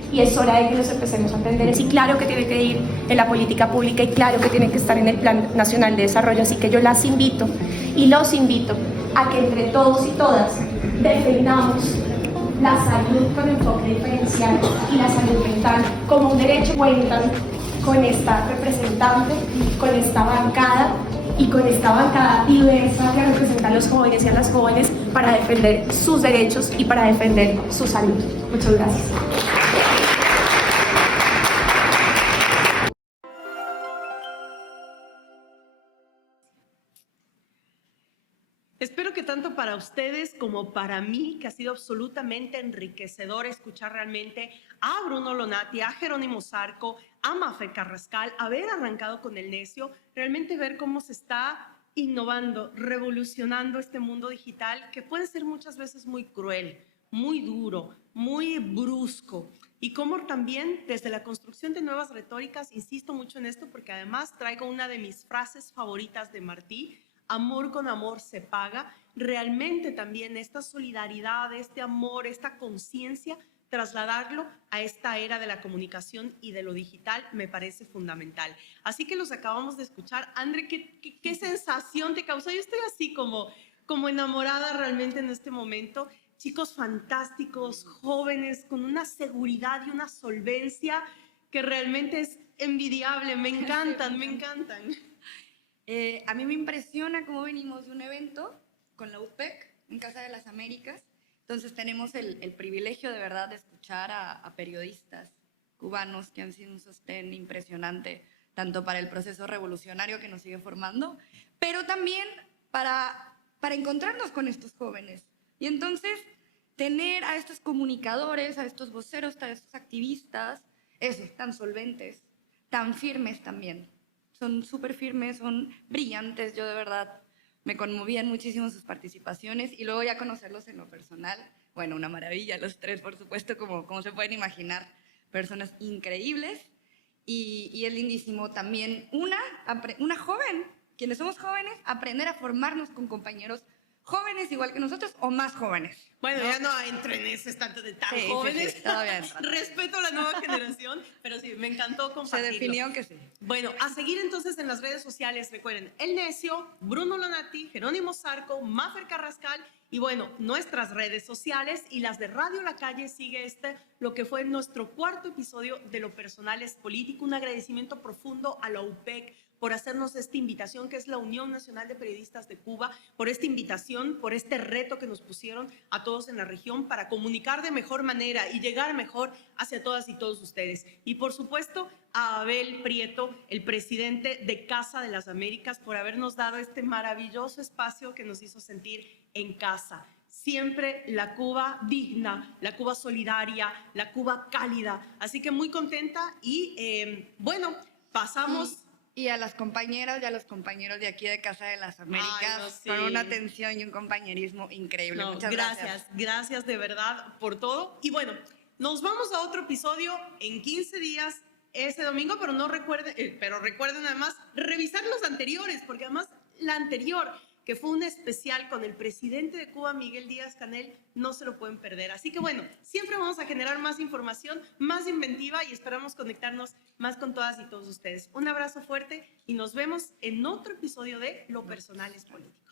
Y es hora de que los empecemos a atender. Y claro que tiene que ir en la política pública y claro que tiene que estar en el Plan Nacional de Desarrollo. Así que yo las invito y los invito a que entre todos y todas defendamos la salud con enfoque diferencial y la salud mental como un derecho. Cuentan con esta representante, con esta bancada y con esta bancada diversa que representa a los jóvenes y a las jóvenes para defender sus derechos y para defender su salud. Muchas gracias. Espero que tanto para ustedes como para mí, que ha sido absolutamente enriquecedor escuchar realmente a Bruno Lonati, a Jerónimo Zarco, a Mafer Carrascal, haber arrancado con El Necio, realmente ver cómo se está innovando, revolucionando este mundo digital que puede ser muchas veces muy cruel, muy duro, muy brusco. Y cómo también desde la construcción de nuevas retóricas, insisto mucho en esto porque además traigo una de mis frases favoritas de Martí: amor con amor se paga. Realmente también esta solidaridad, este amor, esta conciencia, trasladarlo a esta era de la comunicación y de lo digital me parece fundamental. Así que los acabamos de escuchar. André, ¿qué sensación te causó? Yo estoy así como enamorada realmente en este momento. Chicos fantásticos, jóvenes, con una seguridad y una solvencia que realmente es envidiable. Me encantan, me encantan. A mí me impresiona cómo venimos de un evento con la UPEC en Casa de las Américas. Entonces tenemos el privilegio de verdad de escuchar a periodistas cubanos que han sido un sostén impresionante, tanto para el proceso revolucionario que nos sigue formando, pero también para encontrarnos con estos jóvenes. Y entonces tener a estos comunicadores, a estos voceros, a estos activistas, tan solventes, tan firmes también. Son súper firmes, son brillantes. Yo de verdad me conmovían muchísimo sus participaciones y luego ya conocerlos en lo personal. Bueno, una maravilla, los tres, por supuesto, como se pueden imaginar, personas increíbles. Y es lindísimo también una joven, quienes somos jóvenes, aprender a formarnos con compañeros jóvenes igual que nosotros o más jóvenes. Bueno, ¿no? Ya no entro en ese tanto de tan sí, jóvenes. Sí, todavía Respeto a la nueva generación, pero sí, me encantó compartirlo. Se definió que sí. Bueno, a seguir entonces en las redes sociales, recuerden, El Necio, Bruno Lonati, Jerónimo Zarco, Mafer Carrascal y bueno, nuestras redes sociales y las de Radio La Calle sigue lo que fue nuestro cuarto episodio de Lo Personal es Político. Un agradecimiento profundo a la UPEC por hacernos esta invitación, que es la Unión Nacional de Periodistas de Cuba, por esta invitación, por este reto que nos pusieron a todos en la región para comunicar de mejor manera y llegar mejor hacia todas y todos ustedes. Y por supuesto a Abel Prieto, el presidente de Casa de las Américas, por habernos dado este maravilloso espacio que nos hizo sentir en casa. Siempre la Cuba digna, la Cuba solidaria, la Cuba cálida. Así que muy contenta y bueno, pasamos... Y a las compañeras y a los compañeros de aquí de Casa de las Américas, ay, no, sí, con una atención y un compañerismo increíble. No, muchas gracias. Gracias de verdad por todo. Y bueno, nos vamos a otro episodio en 15 días, ese domingo, pero recuerden además revisar los anteriores, porque además la anterior, que fue un especial con el presidente de Cuba, Miguel Díaz-Canel, no se lo pueden perder. Así que bueno, siempre vamos a generar más información, más inventiva y esperamos conectarnos más con todas y todos ustedes. Un abrazo fuerte y nos vemos en otro episodio de Lo Personal es Político.